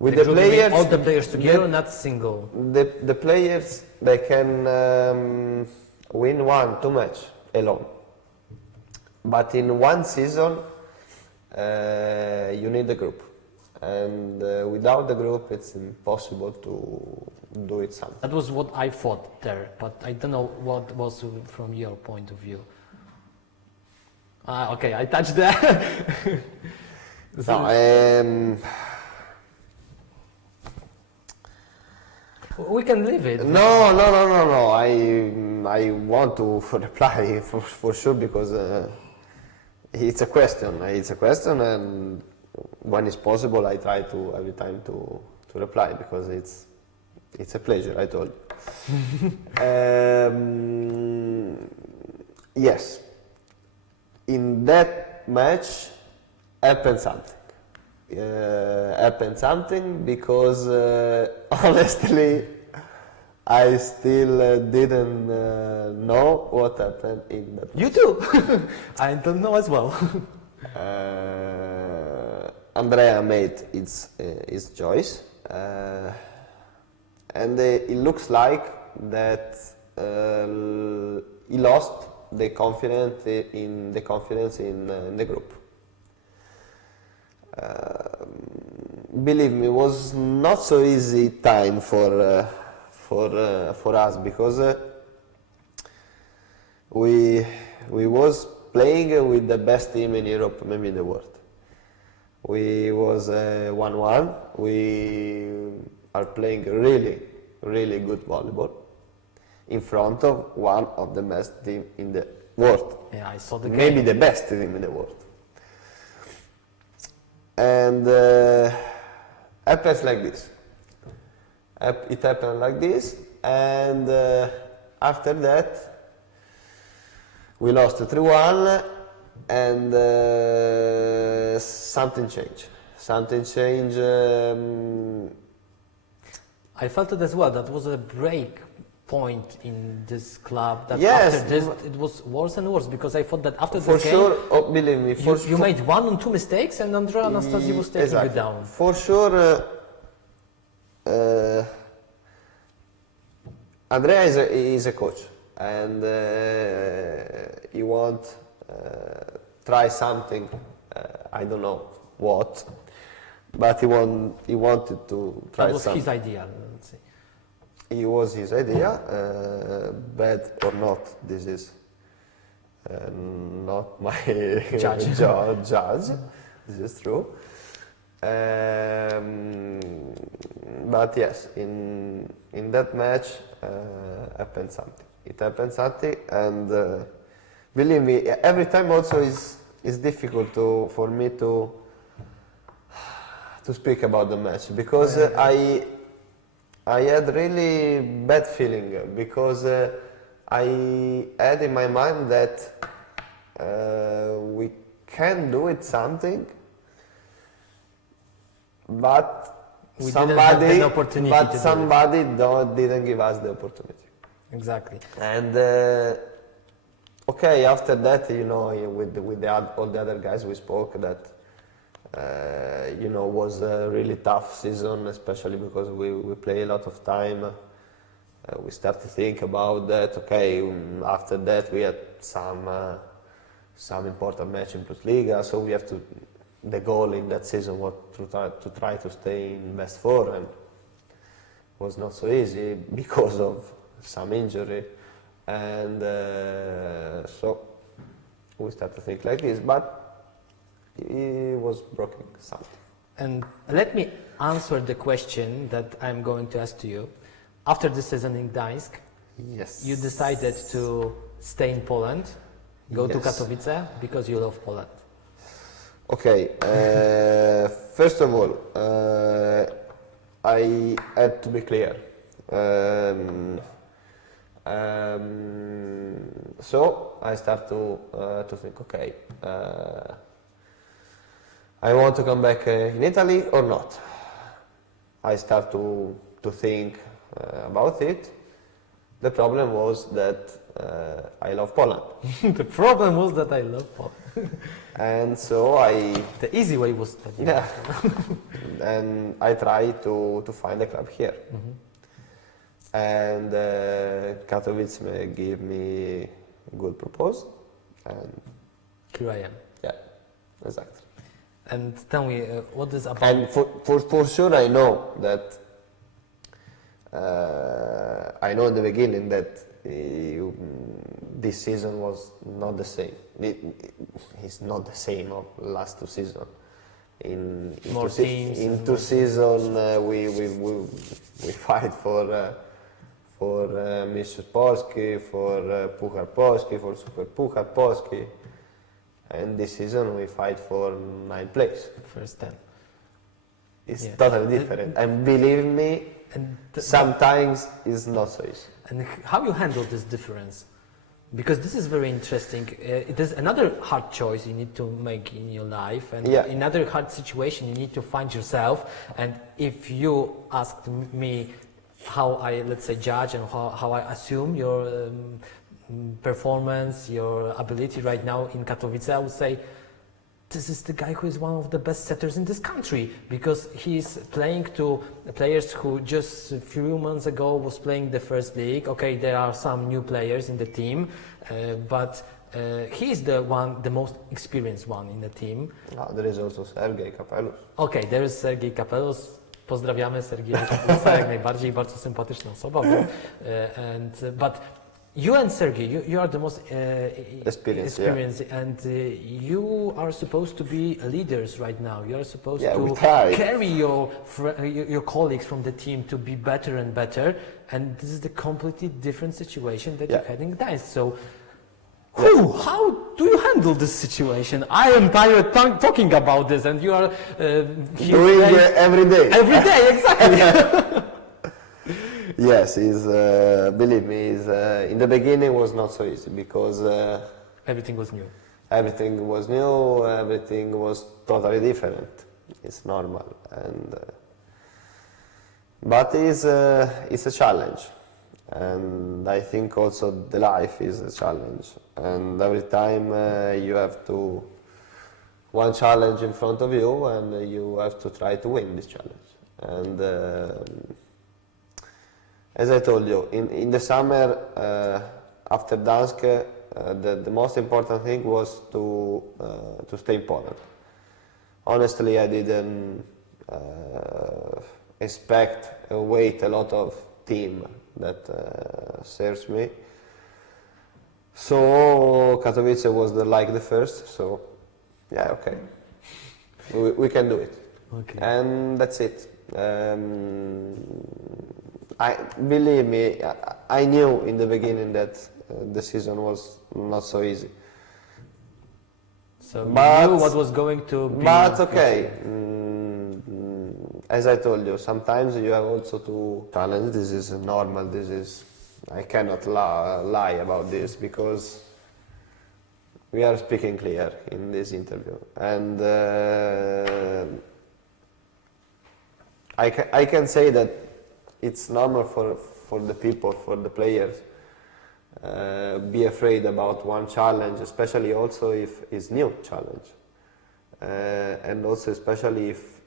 With the group, you mean players, all the players together, not single. the players, they can win 1-2 matches alone. But in one season, you need the group. And without the group, it's impossible to do it something. That was what I thought there, but I don't know what was from your point of view. Okay, I touched that. No, we can leave it. no. I want to reply for sure, because it's a question. It's a question, and when it's possible, I try to every time to reply, because it's a pleasure. I told you. Yes, in that match happened something. Because honestly, I still didn't know what happened in that. You too. I don't know as well. Andrea made his choice, and it looks like that he lost the confidence in the group. Believe me, it was not so easy time for us, because we was playing with the best team in Europe, maybe in the world. We was 1-1. We are playing really, really good volleyball in front of one of the best team in the world. Yeah, I saw the game. Maybe the best team in the world. And happens like this. It happened like this, and after that we lost 3-1, and something changed. I felt it as well. That was a break point in this club. That Yes, after this, it was worse and worse, because I thought that after For this game, sure, oh, believe me, you made 1 or 2 mistakes, and Andrea Anastasi was taking you down. For sure, Andrea is a coach, and he want try something. I don't know what, but he wanted to try That was something. his idea. Let's say. It was his idea, bad or not. This is not my Judge. judge. This is true. But yes, in that match happened something. It happened something, and believe me, every time also is difficult for me to speak about the match because I had really bad feeling because I had in my mind that we can do it something, but We didn't have somebody, the opportunity to do it. somebody didn't give us the opportunity. Exactly. And okay, after that, you know, all the other guys we spoke that, you know, was a really tough season, especially because we play a lot of time. We start to think about that. Okay, after that we had some important match in Plus Liga, so we have to. The goal in that season was to try to stay in best four, and was not so easy because of some injury, and so we start to think like this. But he was broken something. And let me answer the question that I'm going to ask to you. After the season in Gdańsk, Yes. you decided to stay in Poland, go to Yes. Katowice because you love Poland. Okay, first of all, I had to be clear. So I start to think, okay, I want to come back in Italy or not. I start to think about it. The problem was that I love Poland. The problem was that I love Poland. And so I, The easy way was that you yeah, and I try to find a club here. And Katowice gave me a good proposal, and here I am. yeah, exactly. And tell me, what is about... And for sure I know that, I know in the beginning that this season was not the same. It's not the same of last two seasons. In More teams in and two more seasons we fight for Mistrzostw Polski, for Puchar Polski, for Super Puchar Polski, and this season we fight for 9th place. First 10. It's Yeah. totally different, and believe me, And sometimes it's not so easy. And how you handle this difference? Because this is very interesting. It is another hard choice you need to make in your life, and Yeah. in another hard situation you need to find yourself. And if you asked me how I, let's say, judge and how I assume your performance, your ability right now in Katowice, I would say this is the guy who is one of the best setters in this country, because he's playing to players who just a few months ago was playing the first league. Okay, there are some new players in the team, but he's the most experienced one in the team. There is also Sergej Kapelus. Okay, there is Sergiej Kapelus. Pozdrawiamy Sergieja Kapelusa, jak najbardziej, bardzo sympatyczna osoba. But you and Sergey, you are the most experienced, and you are supposed to be leaders right now. You are supposed to carry your colleagues from the team to be better and better. And this is the completely different situation that you had in Gdańsk. So, how do you handle this situation? I am tired talking about this, and you are doing it every day. Every day, exactly. Yes, believe me, in the beginning was not so easy because everything was new. Everything was new, everything was totally different. It's normal, but it's a challenge, and I think also the life is a challenge. And every time you have one challenge in front of you, and you have to try to win this challenge. And as I told you, in the summer after Gdańsk, the most important thing was to stay in Poland. Honestly, I didn't expect a lot of team that serves me. So Katowice was like the first. So yeah, okay, we can do it. Okay. and that's it. I believe me, I knew in the beginning that the season was not so easy. So you But- knew what was going to be. But okay, as I told you, sometimes you have also to challenge. This is normal. This is I cannot lie about this because we are speaking clear in this interview, and I can say that it's normal for the people, for the players, be afraid about one challenge, especially also if it's new challenge, and also especially if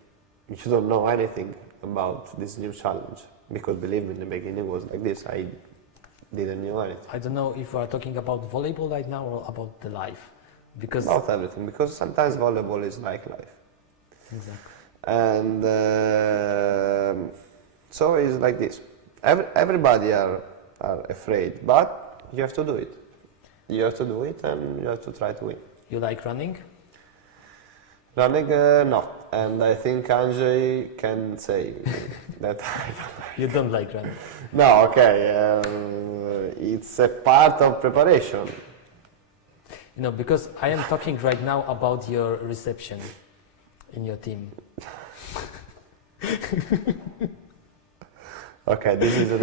you don't know anything about this new challenge. Because believe me, in the beginning it was like this. I didn't know anything I don't know if we are talking about volleyball right now or about the life, because about everything. Because sometimes volleyball is like life. exactly. And so it's like this. Everybody are afraid, but you have to do it. You have to do it, and you have to try to win. You like running? Running, no. And I think Andrzej can say that I don't. You don't like running. No, okay. It's a part of preparation. You know, because I am talking right now about your reception in your team. Okay, this is a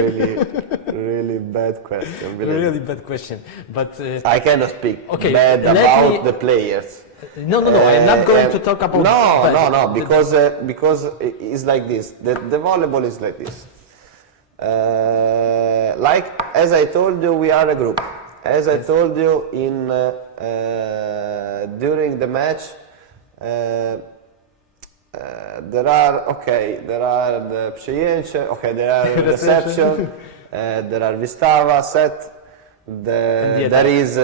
really bad question. believe me. Really bad question, but I cannot speak Okay, bad let about me- the players. no, I am not going to talk about. bad. No, because it's like this. The volleyball is like this. Like as I told you, we are a group. As I told you in during the match, there are the przyjęcie, there are reception, there are Vistava set. the There is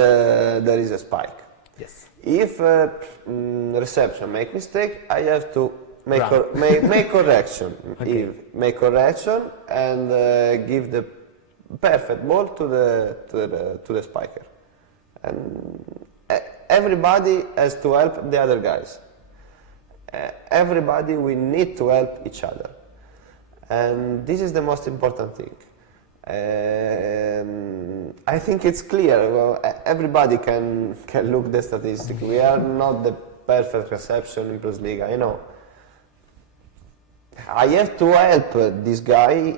a spike. Yes. If reception make mistake, I have to make Run. make correction. Okay. Make correction and give the perfect ball to the spiker. And everybody has to help the other guys. Everybody, we need to help each other, and this is the most important thing. I think it's clear. Well, everybody can look the statistics. We are not the perfect reception in Plus Liga. I know. I have to help this guy.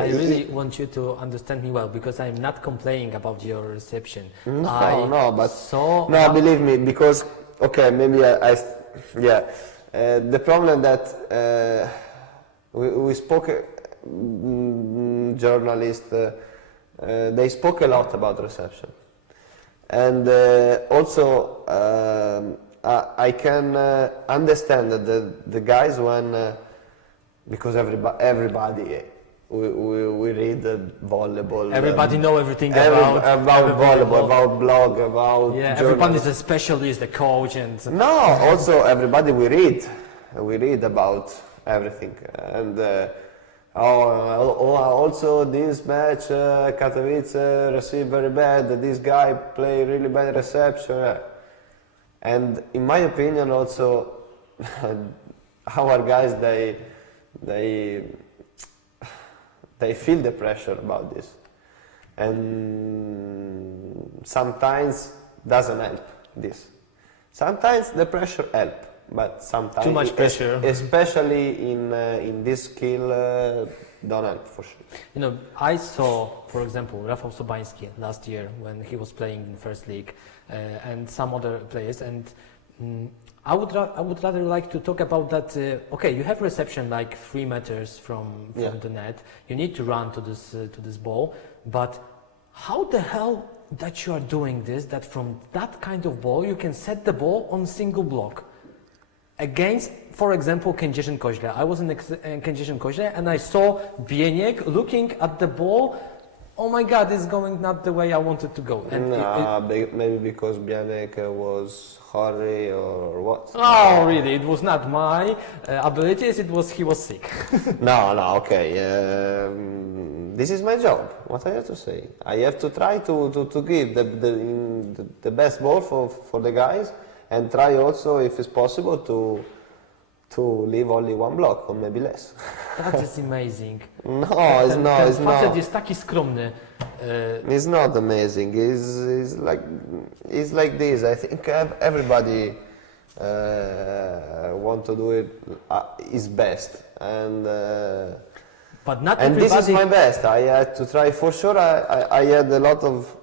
I really want you to understand me well, because I'm not complaining about your reception. Believe me, because maybe the problem that we spoke. Journalists, they spoke a lot about reception, and also I can understand that the guys when because everybody we read volleyball. Everybody know everything about about volleyball, about blog, about yeah. journal. Everyone is a specialist, a coach, and No, also everybody we read about everything, and also this match Katowice received very bad. This guy play really bad reception, and in my opinion also our guys they feel the pressure about this, and sometimes doesn't help this. Sometimes the pressure help, but sometimes Too much pressure. especially in this skill, don't help for sure. you know, I saw, for example, Rafał Sobański last year when he was playing in first league, and some other players, and I would rather like to talk about that. Okay, you have reception like 3 meters from the net. You need to run to this ball, but how the hell that you are doing this? That from that kind of ball you can set the ball on single block against, for example, Kędzierzyn-Koźle. I was in Kędzierzyn-Koźle and I saw Bieniek looking at the ball. Oh my God, it's going not the way I wanted to go. And Maybe because Bianek was hurry or what? oh, really? It was not my abilities. He was sick. No, okay. This is my job. What I have to say, I have to try to give the best ball for the guys, and try also, if it's possible, to leave only one block or maybe less. That is amazing. No, it's ten, not. ten It's facet not. jest taki skromny. It's not amazing. It's like this. I think everybody want to do it his best, and But not and this is everybody. my best. I had to try for sure. I had a lot of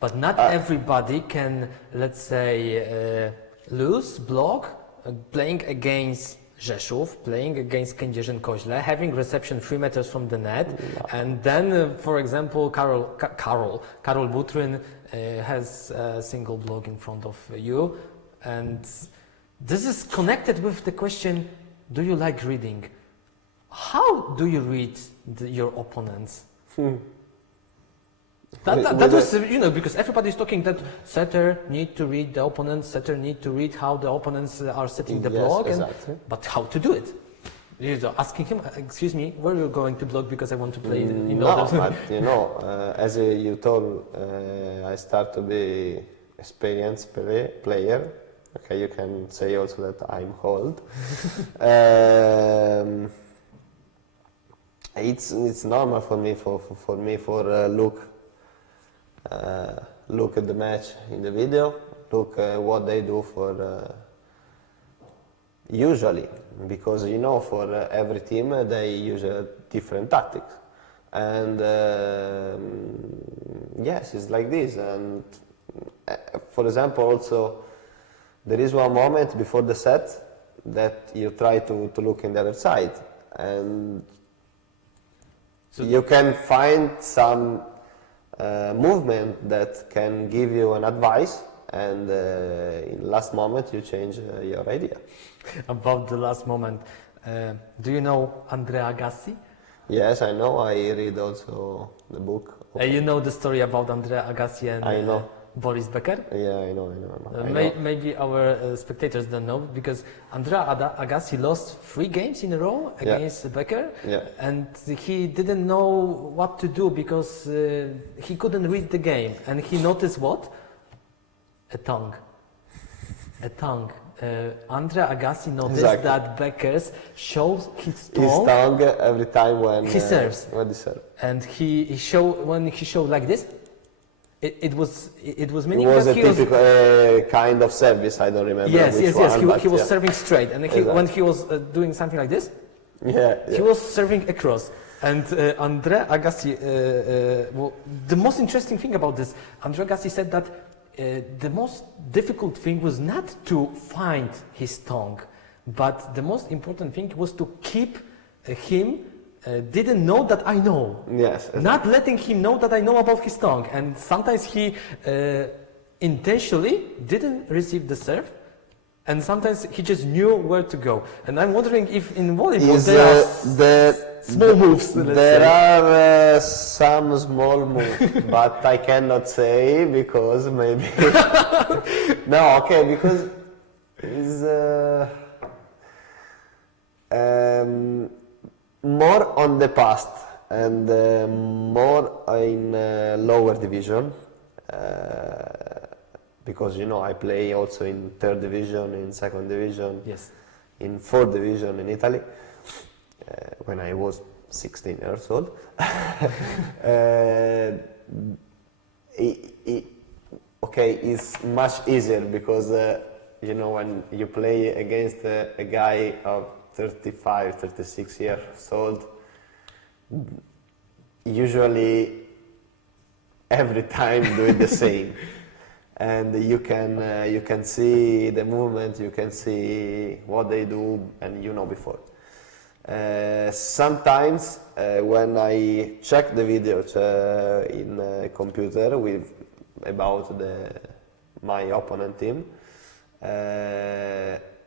But not everybody can, let's say, lose block playing against Rzeszów, playing against Kędzierzyn-Koźle, having reception 3 meters from the net, and then, for example, Karol Butryn has a single block in front of you, and this is connected with the question: do you like reading? How do you read your opponents? That was, because everybody is talking that setter need to read the opponents, setter need to read how the opponents are setting the Yes, block, exactly. but how to do it? Asking him, excuse me, where are you going to block because I want to play in no, order. but as you told, I start to be experienced player. Okay, you can say also that I'm old. It's normal for me look at the match in the video, look what they do for usually, because for every team they use different tactics, and yes, it's like this. And for example, also there is one moment before the set that you try to look in the other side, and So you can find some movement that can give you an advice, and in last moment you change your idea. About the last moment, do you know Andrea Agassi? Yes, I know. I read also the book. You know the story about Andrea Agassi and I know. Boris Becker? Yeah, I know. I know. Maybe our spectators don't know, because Andrea Agassi lost 3 games in a row against Becker, and he didn't know what to do because he couldn't read the game, and he noticed what? A tongue. Andrea Agassi noticed that Becker shows his tongue every time when he serves. When he serves. And when he showed like this, it was meaning It was that a he was typical kind of service. I don't remember. yes. One, He was serving straight, and when he was doing something like this, he was serving across. And Andrea Agassi, the most interesting thing about this, Andrea Agassi said that the most difficult thing was not to find his tongue, but the most important thing was to keep him. Didn't know that I know. Yes. Not letting him know that I know about his tongue. And sometimes he intentionally didn't receive the serve, and sometimes he just knew where to go. And I'm wondering if in volleyball there are small moves. There are some small moves, but I cannot say because maybe no. Okay, because it's more on the past and more in lower division, because I play also in 3rd division, in 2nd division, Yes. in 4th division in Italy when I was 16 years old. Okay, it's much easier because when you play against a guy of 35, 36 years old, usually every time do it the same, and you can see the movement, you can see what they do, and before. Sometimes when I check the videos in a computer about my opponent team,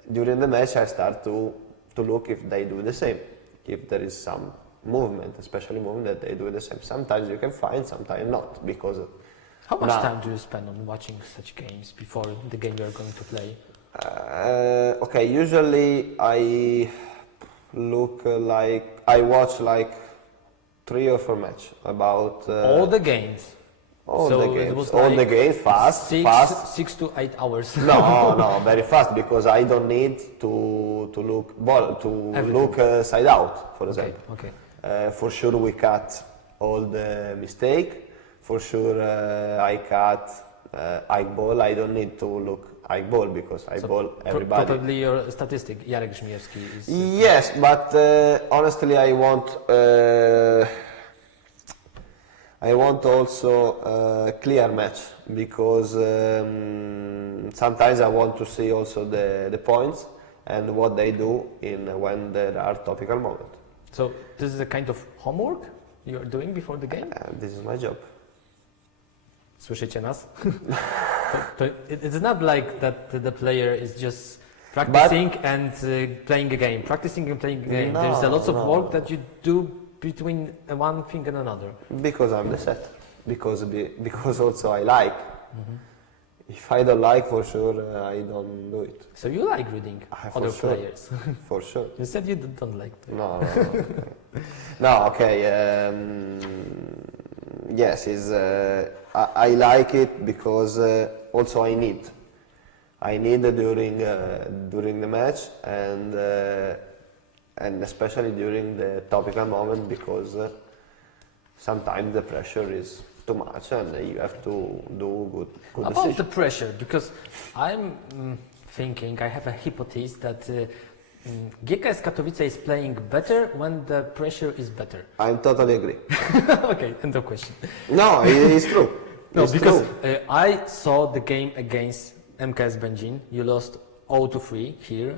during the match I start to look if they do the same, if there is some movement, especially movement that they do the same. Sometimes you can find, sometimes not, because How much time do you spend on watching such games before the game you are going to play? Okay, usually I watch like 3 or 4 matches about All the games. All So the it games, was all like the games, fast, six, fast. 6 to 8 hours. No, very fast because I don't need to Everything. look side out, for Okay, example. okay. For sure, we cut all the mistake. For sure, I cut eye ball. I don't need to look eye ball because eye ball everybody. Probably your statistic, Jarek Żmijewski is... Yes, but honestly, I want also a clear match because sometimes I want to see also the points and what they do when there are topical moments. So this is a kind of homework you're doing before the game? This is my job. Słyszycie nas? It's not like that the player is just practicing and playing a game. Practicing and playing a game. No, There's a lot of no. work that you do between one thing and another. Because I'm the set. Because also I like. If I don't like, for sure, I don't do it. So you like reading For other sure. players. For sure. You said you don't like. No. No, okay. Yes, I like it because also I need during the match and especially during the topical moment because sometimes the pressure is too much and you have to do good About decisions. the pressure, because I'm thinking, I have a hypothesis that GKS Katowice is playing better when the pressure is better. I totally agree. Okay, end of question. No, it's true. No, It's because true. I saw the game against MKS Będzin. You lost 0-3 here.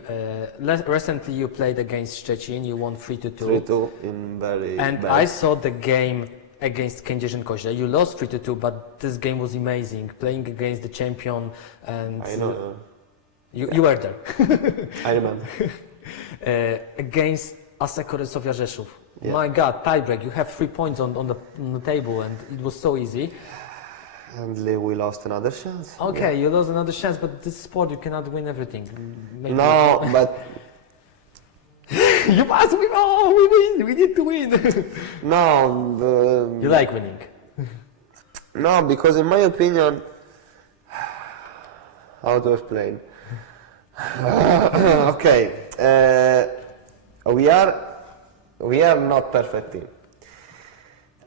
Recently you played against Szczecin. You won 3-2. 3-2 in very And bad. I saw the game against Kędzierzyn Koźle. You lost 3-2, but this game was amazing. Playing against the champion, and I know. you were there. I remember. Against Asseco Resovia Rzeszów. Yeah. My God, tiebreak. You have 3 points on the table, and it was so easy. And we lost another chance. Okay, you lost another chance, but this sport you cannot win everything. Maybe. No, but You must win. Oh, we win. We need to win. no. You like winning. No, because in my opinion, how to explain? Okay, we are not perfect team,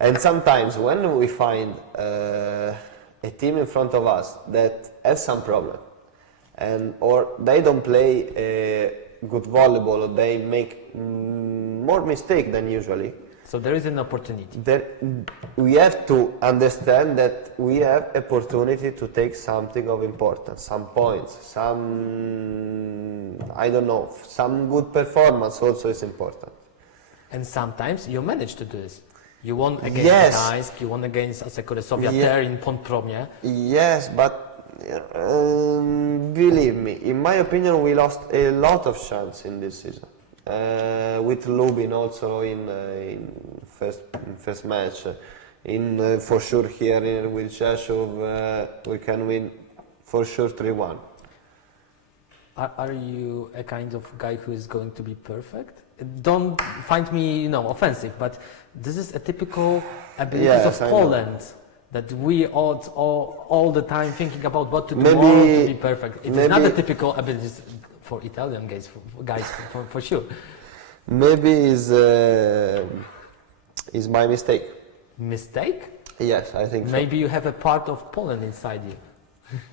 and sometimes when we find a team in front of us that has some problem, or they don't play good volleyball, or they make more mistake than usually. So there is an opportunity. We have to understand that we have opportunity to take something of importance, some points, some good performance also is important. And sometimes you manage to do this. You won against Yes. Gdańsk, you won against Asseco Resovia Yeah. there in Pont-Promie. Yes, but believe me, in my opinion, we lost a lot of chance in this season. With Lubin also in first match, for sure here with Rzeszów we can win for sure 3-1. Are you a kind of guy who is going to be perfect? Don't find me, offensive, but this is a typical abilities Yes, of I know. Poland. That we all the time thinking about what to do Maybe- more to be perfect. It is not maybe- the typical abilities for Italian guys, for sure. Maybe is my mistake. Mistake? Yes, I think Maybe you have a part of Poland inside you.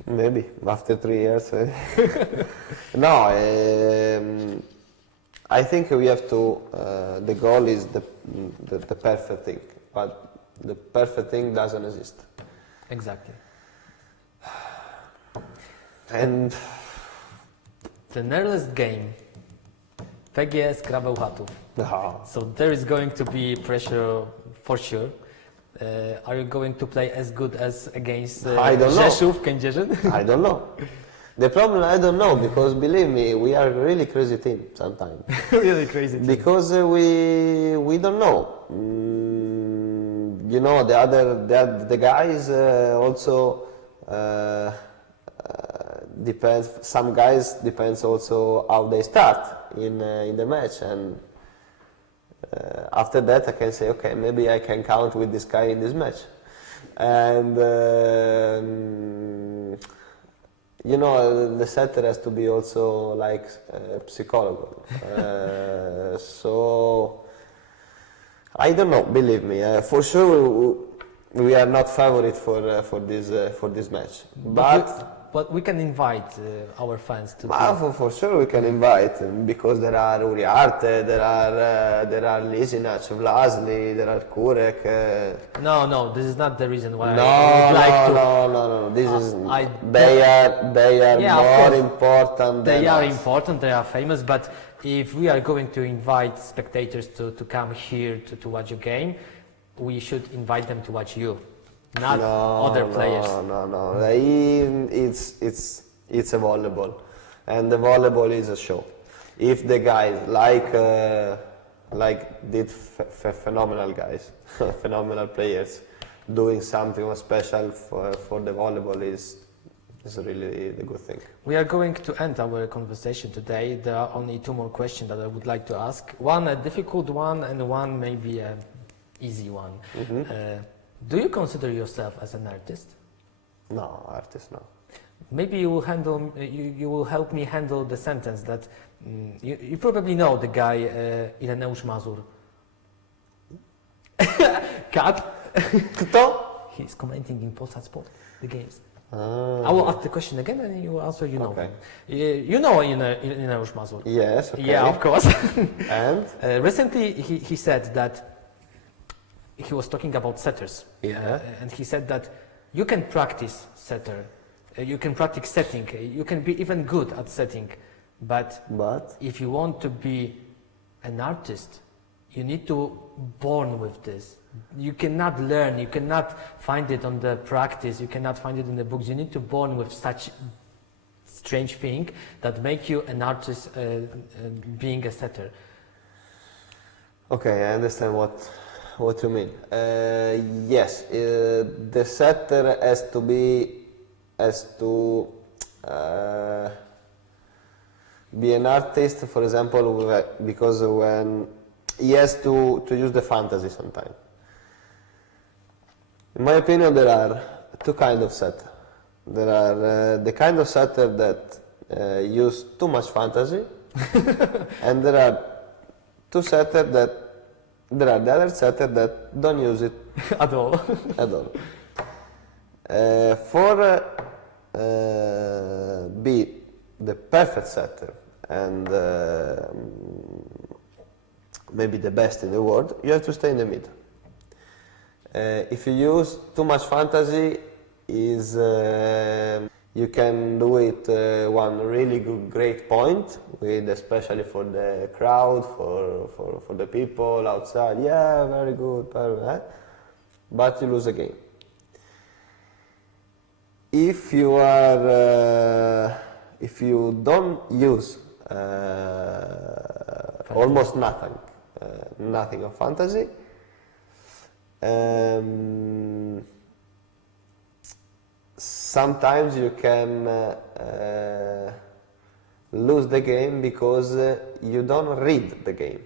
so. Maybe after 3 years. No, I think we have to. The goal is the perfect thing, but the perfect thing doesn't exist. Exactly. And The nearest game, PGS Krabeł Chatów. So there is going to be pressure for sure. Are you going to play as good as against I don't know. Rzeszów, Kędzierzyn? I don't know. The problem I don't know because believe me, we are a really crazy team sometimes. Really crazy. Team. Because we don't know. The guys also depends. Some guys depends also how they start in the match, and after that I can say, okay, maybe I can count with this guy in this match. And you know, the setter has to be also like psychological. So I don't know. Believe me, for sure we are not favorite for this match. But we can invite our fans to. For sure we can invite because there are Uriarte, there are Lisinac, Vlasli, there are Kurek. No, this is not the reason why No, I would like to. no. This is I- they are Yeah, of more course. important. They than are us. important, they are famous, but if we are going to invite spectators to come here to watch a game, we should invite them to watch you, not other players. No. It's a volleyball, and the volleyball is a show. If the guys did phenomenal guys, phenomenal players, doing something special for the volleyball is really the good thing. We are going to end our conversation today. There are only two more questions that I would like to ask. One a difficult one and one maybe an easy one. Do you consider yourself as an artist? No, artist, no. Maybe you will you will help me handle the sentence that you probably know the guy Ireneusz Mazur. Cut. Kto? He's commenting in Polsat Sport the games. I will ask the question again and you will answer. You know, Okay. You know Ireneusz Mazur. Yes. Okay. Yeah, of course. And Recently, he said that he was talking about setters, and he said that you can practice setter, you can practice setting, you can be even good at setting, but if you want to be an artist, you need to born with this. You cannot learn, you cannot find it on the practice, you cannot find it in the books. You need to born with such strange thing that make you an artist, being a setter. okay, I understand what you mean. Yes, the setter has to be an artist, for example, because when he has to use the fantasy sometimes. In my opinion, there are two kinds of setter. There are the kind of setter that use too much fantasy, and there are two setters that there are the other setter that don't use it At all. at all. For be the perfect setter and maybe the best in the world, you have to stay in the middle. If you use too much fantasy, you can do it one really great point, with especially for the crowd, for the people outside. Yeah, very good, perfect. But you lose a game. If you don't use almost nothing of fantasy, sometimes you can lose the game because you don't read the game,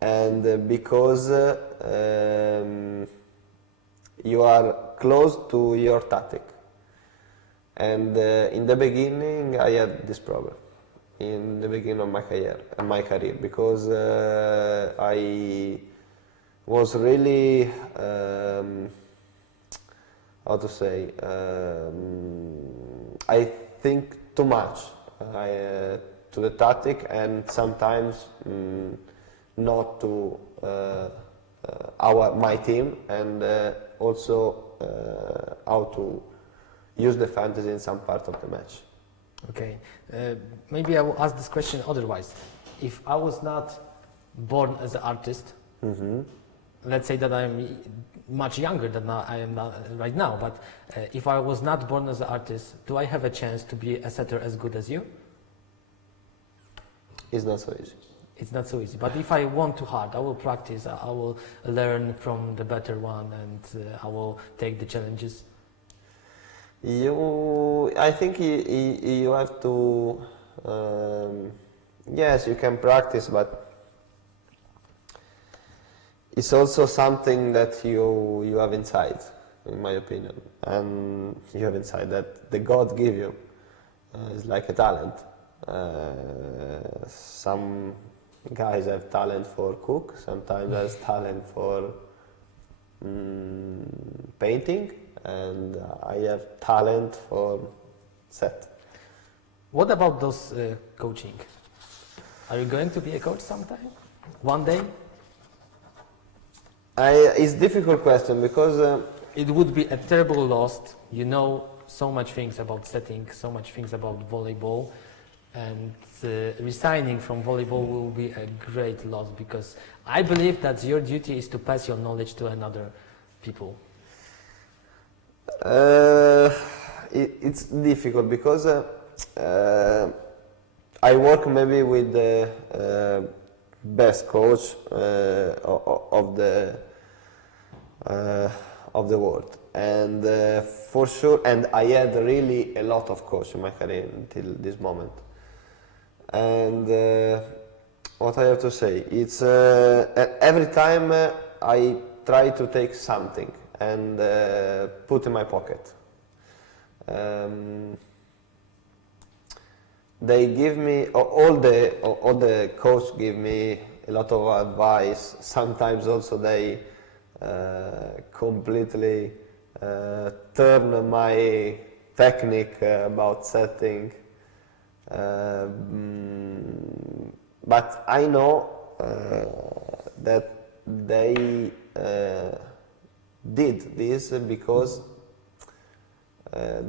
and because you are close to your tactic. And in the beginning, I had this problem. In the beginning of my career, because I was really, how to say, I think too much to the tactic, and sometimes not to my team, and also how to use the fantasy in some part of the match. Okay, maybe I will ask this question otherwise. If I was not born as an artist, let's say that I'm much younger than I am right now, but if I was not born as an artist, do I have a chance to be a setter as good as you? It's not so easy. It's not so easy, but if I want to hard, I will practice, I will learn from the better one, and I will take the challenges. I think you have to, yes, you can practice, but it's also something that you have inside. in my opinion. And you have inside that the God give you is like a talent. Some guys have talent for cook, sometimes has talent for painting, and I have talent for set. What about those coaching? Are you going to be a coach sometime? One day? It's a difficult question because It would be a terrible loss. You know so much things about setting, so much things about volleyball, and resigning from volleyball will be a great loss because I believe that your duty is to pass your knowledge to another people. it's difficult because I work maybe with the best coach of the world, and for sure, and I had really a lot of coach in my career until this moment. And what I have to say, it's every time I try to take something and put in my pocket. They give me all the coach give me a lot of advice. Sometimes also they completely turn my technique about setting. But I know that they did this because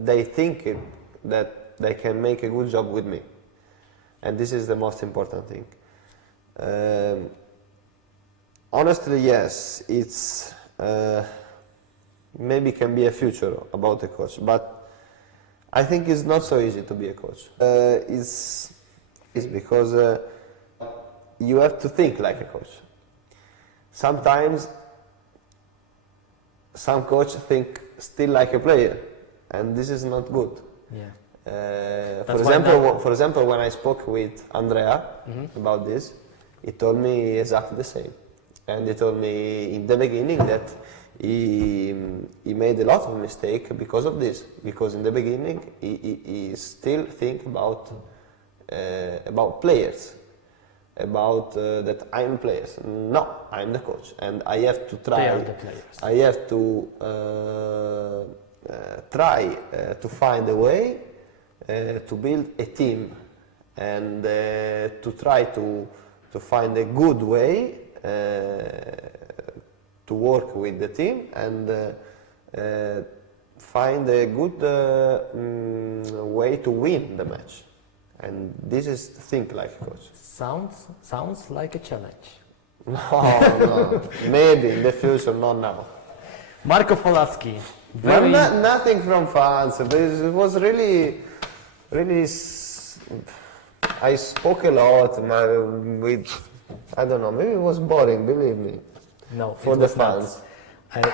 they think that they can make a good job with me, and this is the most important thing. Honestly, yes, it's maybe can be a future about a coach, but I think it's not so easy to be a coach. It's because you have to think like a coach. Sometimes some coach think still like a player, and this is not good. Yeah. For example, when I spoke with Andrea about this, he told me exactly the same, and he told me in the beginning that he made a lot of mistake because of this. Because in the beginning he still think about players, about that I'm players. No, I'm the coach, and I have to try. They are the players. I have to try to find a way to build a team, and to try to find a good way to work with the team, and find a good way to win the match. And this is think like a coach. Sounds like a challenge. No, maybe in the future, not now. Marco Falaschi. Nothing from France. It was really. I spoke a lot with. I don't know. Maybe it was boring. Believe me. No, For it the was not. fans.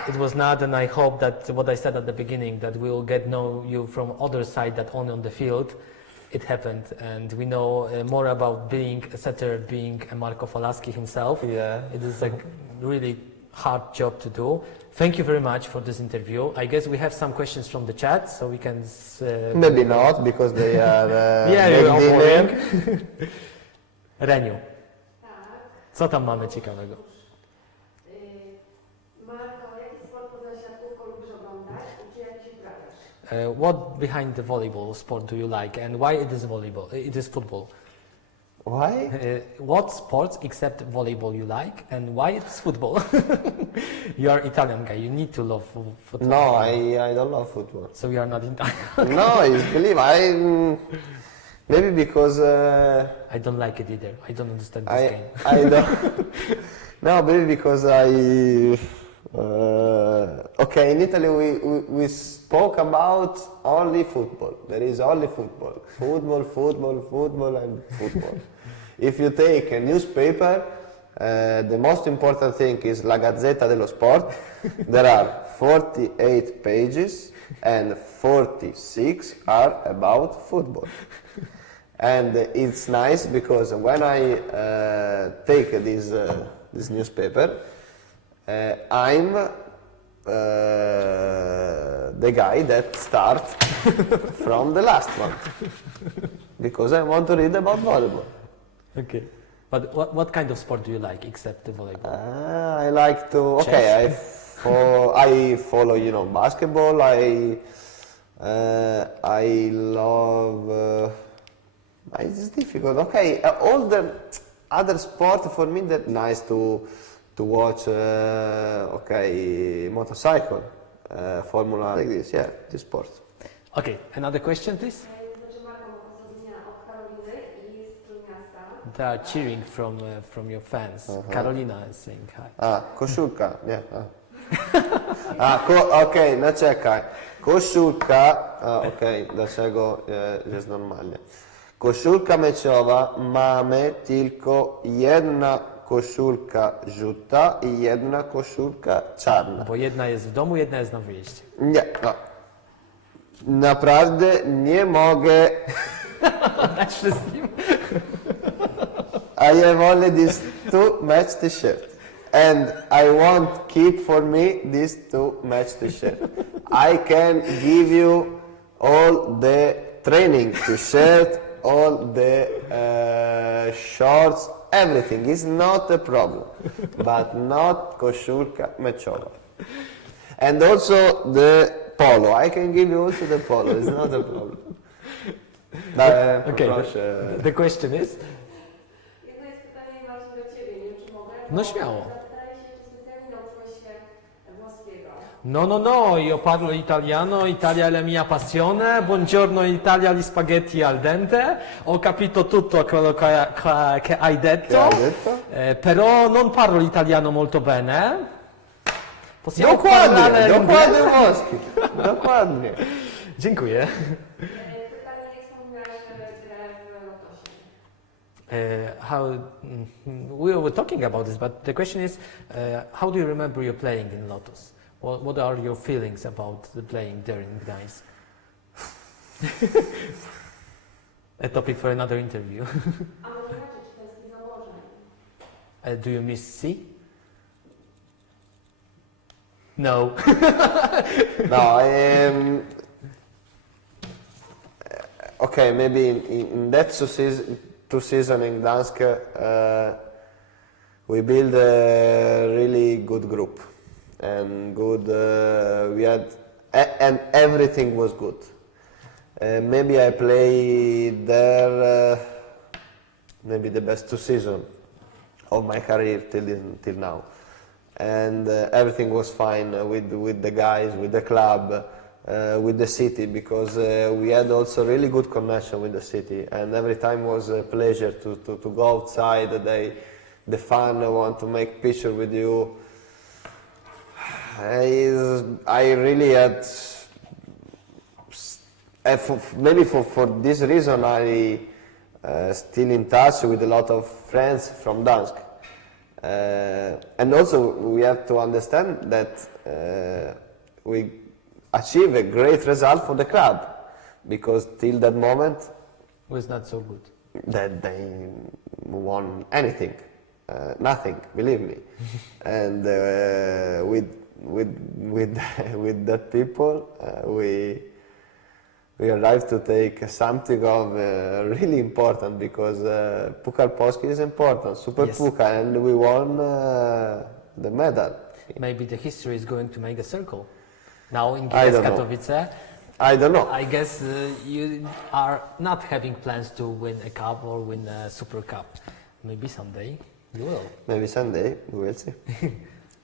It was not, and I hope that what I said at the beginning, that we will get know you from other side that only on the field. It happened, and we know more about being a setter, being a Marco Falaschi himself. Yeah. It is a really hard job to do. Thank you very much for this interview. I guess we have some questions from the chat, so we can... Maybe not, because they are Yeah, big you're dealer. boring. Reniu, Tak. co tam mamy ciekawego? Marko, jaki sport poza siatkówką lubisz oglądać i czy jakiś uprawiasz? What behind the volleyball sport do you like, and why it is volleyball? It is football. Why? What sports except volleyball you like, and why it's football? You are Italian guy. You need to love football. No, I don't love football. So you are not Italian. No, it's believe maybe because I don't like it either. I don't understand this game. I don't. No, maybe because okay, in Italy we spoke about only football. There is only football. Football, and football. If you take a newspaper, the most important thing is La Gazzetta dello Sport. There are 48 pages and 46 are about football. And it's nice because when I take this newspaper, I'm the guy that start from the last one because I want to read about volleyball. Okay. But what kind of sport do you like except the volleyball? I like to. Okay, I follow basketball. I love. It's difficult. Okay, all the other sport for me that nice to watch. Okay, motorcycle, Formula like this. Yeah, this sport. Okay, another question, please. Znaczy Marta ma pozdrowienia od Karoliny i z Trójmiasta. They are cheering from your fans. Carolina is saying hi. Koszulka, nie. Okej, no czekaj. Koszulka, okej, dlaczego jest normalnie? Koszulka meczowa, mamy tylko jedna koszulka żółta i jedna koszulka czarna. Bo jedna jest w domu, jedna jest na wyjeździe. Nie, no. Naprawdę nie mogę. Dać wszystkim. I have only these two match t-shirt, and I want keep for me these two match t-shirt. I can give you all the training t-shirt, all the shorts, everything. It's not a problem, but not koszulka meczowa. And also the polo. I can give you also the polo. It's not a problem. Okay, the question is? Jedno jest pytanie, Marcin, do Ciebie, nie wiem, czy mogę? No śmiało. Zapytali się, czy specjalnie nauczyłeś się włoskiego. No, io parlo italiano, Italia è la mia passione, buongiorno Italia, gli spaghetti al dente, ho capito tutto quello che hai detto, Che hai detto? Però non parlo l'italiano molto bene. Possiamo Dokładnie, parlare dokładnie włoski. Dokładnie. Dziękuję. Pytanie, jak wspominasz grę w Lotosie? We were talking about this, but the question is, how do you remember your playing in Lotus? What are your feelings about the playing there in Gdańsk? A topic for another interview. A może inaczej, czy to jest z założeń? Do you miss sea? No. No, okay, maybe in that two season in Gdansk, we built a really good group, and good. We had, and everything was good. Maybe I played there, maybe the best 2 seasons of my career till now. And everything was fine with the guys, with the club, with the city, because we had also really good connection with the city, and every time was a pleasure to go outside. The fan want to make picture with you. I really had, maybe for this reason, I still in touch with a lot of friends from Gdansk. And also we have to understand that we achieve a great result for the club, because till that moment Was not so good. that they won anything, nothing, believe me. And with that people, we arrived to take something of really important, because Puchar Polski is important, Super Yes. Puchar, and we won the medal. Maybe the history is going to make a circle. Now in I don't know. Katowice, I don't know. I guess you are not having plans to win a cup or win a Super Cup. Maybe someday you will. Maybe someday we will see.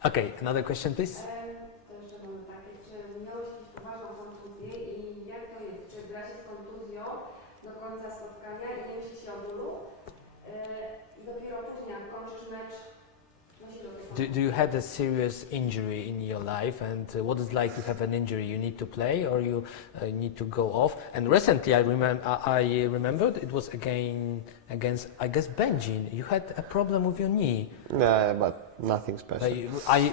Okay, another question please. To jeszcze mamy takie, czy miałeś jakąś poważną kontuzję i jak to jest? Czy gra się z kontuzją do końca spotkania i nie myśli się o bólu? I dopiero później, jak kończysz mecz, nosi do tego. Do you had a serious injury in your life, and what is like to have an injury? You need to play or you need to go off? And recently I remembered it was against I guess Benjin. You had a problem with your knee. Yeah, but nothing special.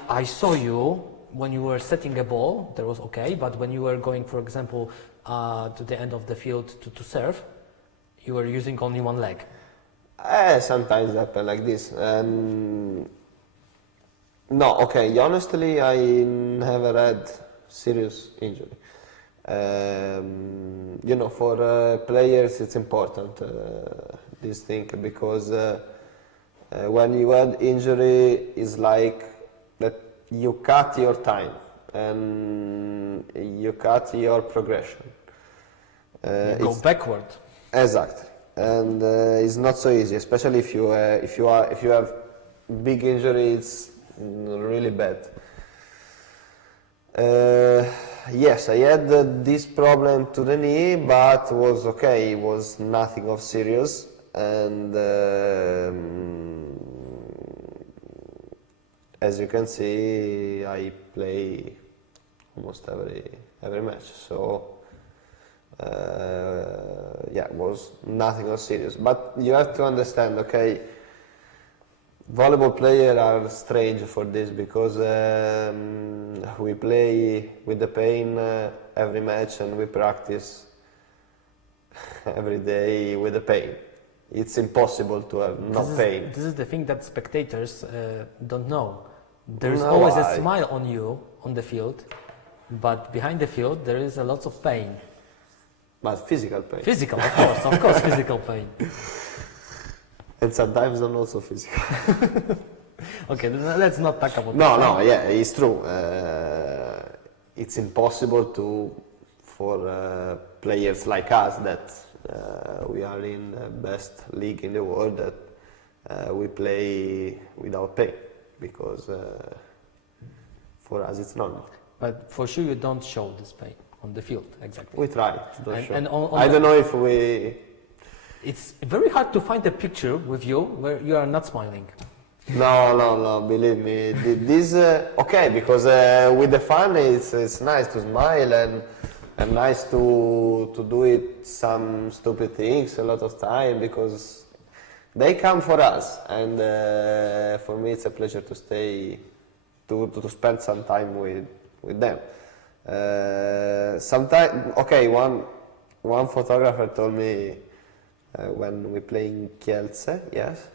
I saw you when you were setting a ball, that was okay, but when you were going, for example, to the end of the field to serve, you were using only one leg. Sometimes happen like this. No, okay. Honestly, I never had serious injury. You know, for players, it's important this thing because when you had injury, it's like that you cut your time and you cut your progression. Go It's backward. exactly, and it's not so easy, especially if you have big injury. It's really bad. Yes, I had this problem to the knee, but was okay. It was nothing of serious, and as you can see, I play almost every match. So yeah, it was nothing of serious. But you have to understand, okay. Volleyball players are strange for this because we play with the pain every match and we practice every day with the pain. It's impossible to have no pain. This is the thing that spectators don't know. There's No, always a I- smile on you on the field, but behind the field there is a lot of pain. But physical pain. Physical, of course, physical pain. And sometimes not also physical. Okay, let's not talk about No, that. no, yeah, it's true. It's impossible for players like us that we are in the best league in the world that we play without pain because for us it's normal. But for sure you don't show this pain on the field, exactly. We try to don't show. And on I the- don't know if we. It's very hard to find a picture with you where you are not smiling. No, believe me. This okay because with the fun it's nice to smile and nice to do it some stupid things a lot of time because they come for us and for me it's a pleasure to stay to spend some time with them. Sometimes okay, one photographer told me when we play in Kielce, yes.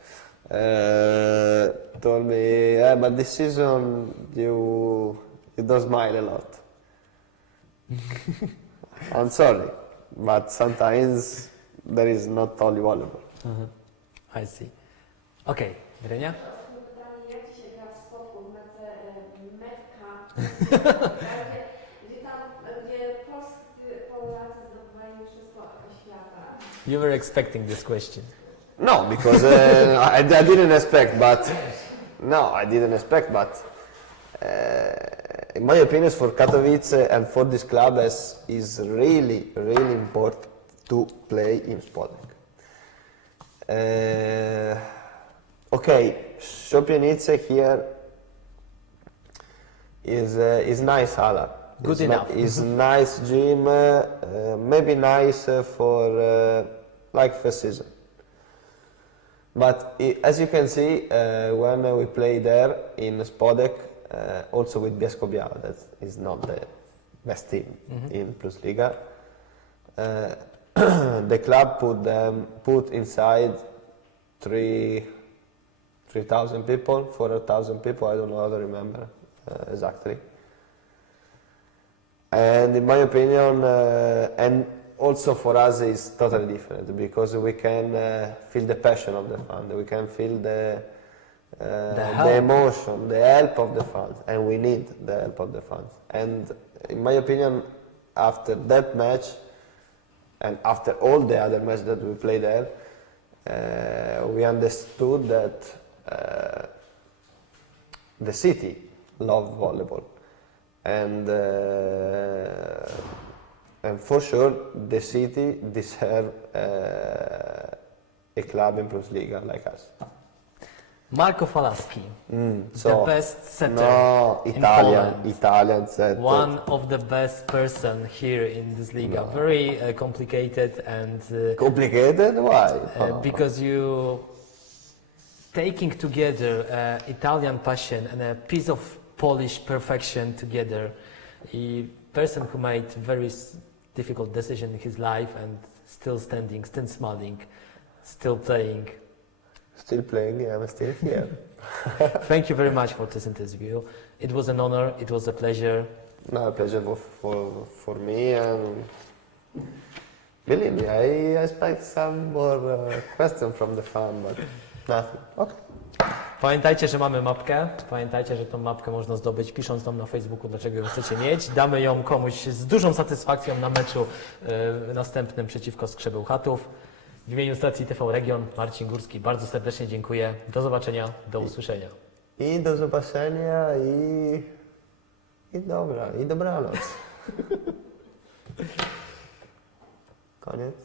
Told me, but this season you don't smile a lot. I'm sorry, but sometimes there is not only volleyball. I see. Okay, Grenia? Pytanie, jak Ci się gra w spotku w mece Metka, gdzie Polacy zdobywają mistrzostwo świata? You were expecting this question. No, because I didn't expect, but no, I didn't expect, but in my opinion, for Katowice and for this club, is really, really important to play in Spodek. Okay, Shopienice here is nice hala. Good enough. Is nice gym, maybe nice for like first season. But as you can see, when we play there in Spodek, also with Biasco-Biała, that is not the best team in Plus Liga, the club put inside 3,000 people, 4,000 people, I don't know how to remember exactly. And in my opinion, and also for us is totally different because we can feel the passion of the fans, we can feel the emotion, the help of the fans, and we need the help of the fans. And in my opinion, after that match and after all the other matches that we played there, we understood that the city loves volleyball. And for sure, the city deserves a club in Plus Liga like us. Marco Falaschi, So, the best setter no, in Italian, Poland. Italian setter. One of the best person here in this liga. Very complicated and Complicated? Why? because you taking together Italian passion and a piece of Polish perfection together. A person who made very difficult decision in his life and still standing, still smiling, still playing. Still playing, yeah, I'm still here. Thank you very much for this interview. It was an honor, it was a pleasure. No, a pleasure for me, and believe me, I expect some more questions from the fan, but nothing. Okay. Pamiętajcie, że mamy mapkę. Pamiętajcie, że tą mapkę można zdobyć, pisząc nam na Facebooku, dlaczego ją chcecie mieć. Damy ją komuś z dużą satysfakcją na meczu następnym przeciwko Skrzebeł Chatów. W imieniu stacji TV Region, Marcin Górski, bardzo serdecznie dziękuję. Do zobaczenia, do usłyszenia. I do zobaczenia i dobranoc. Koniec.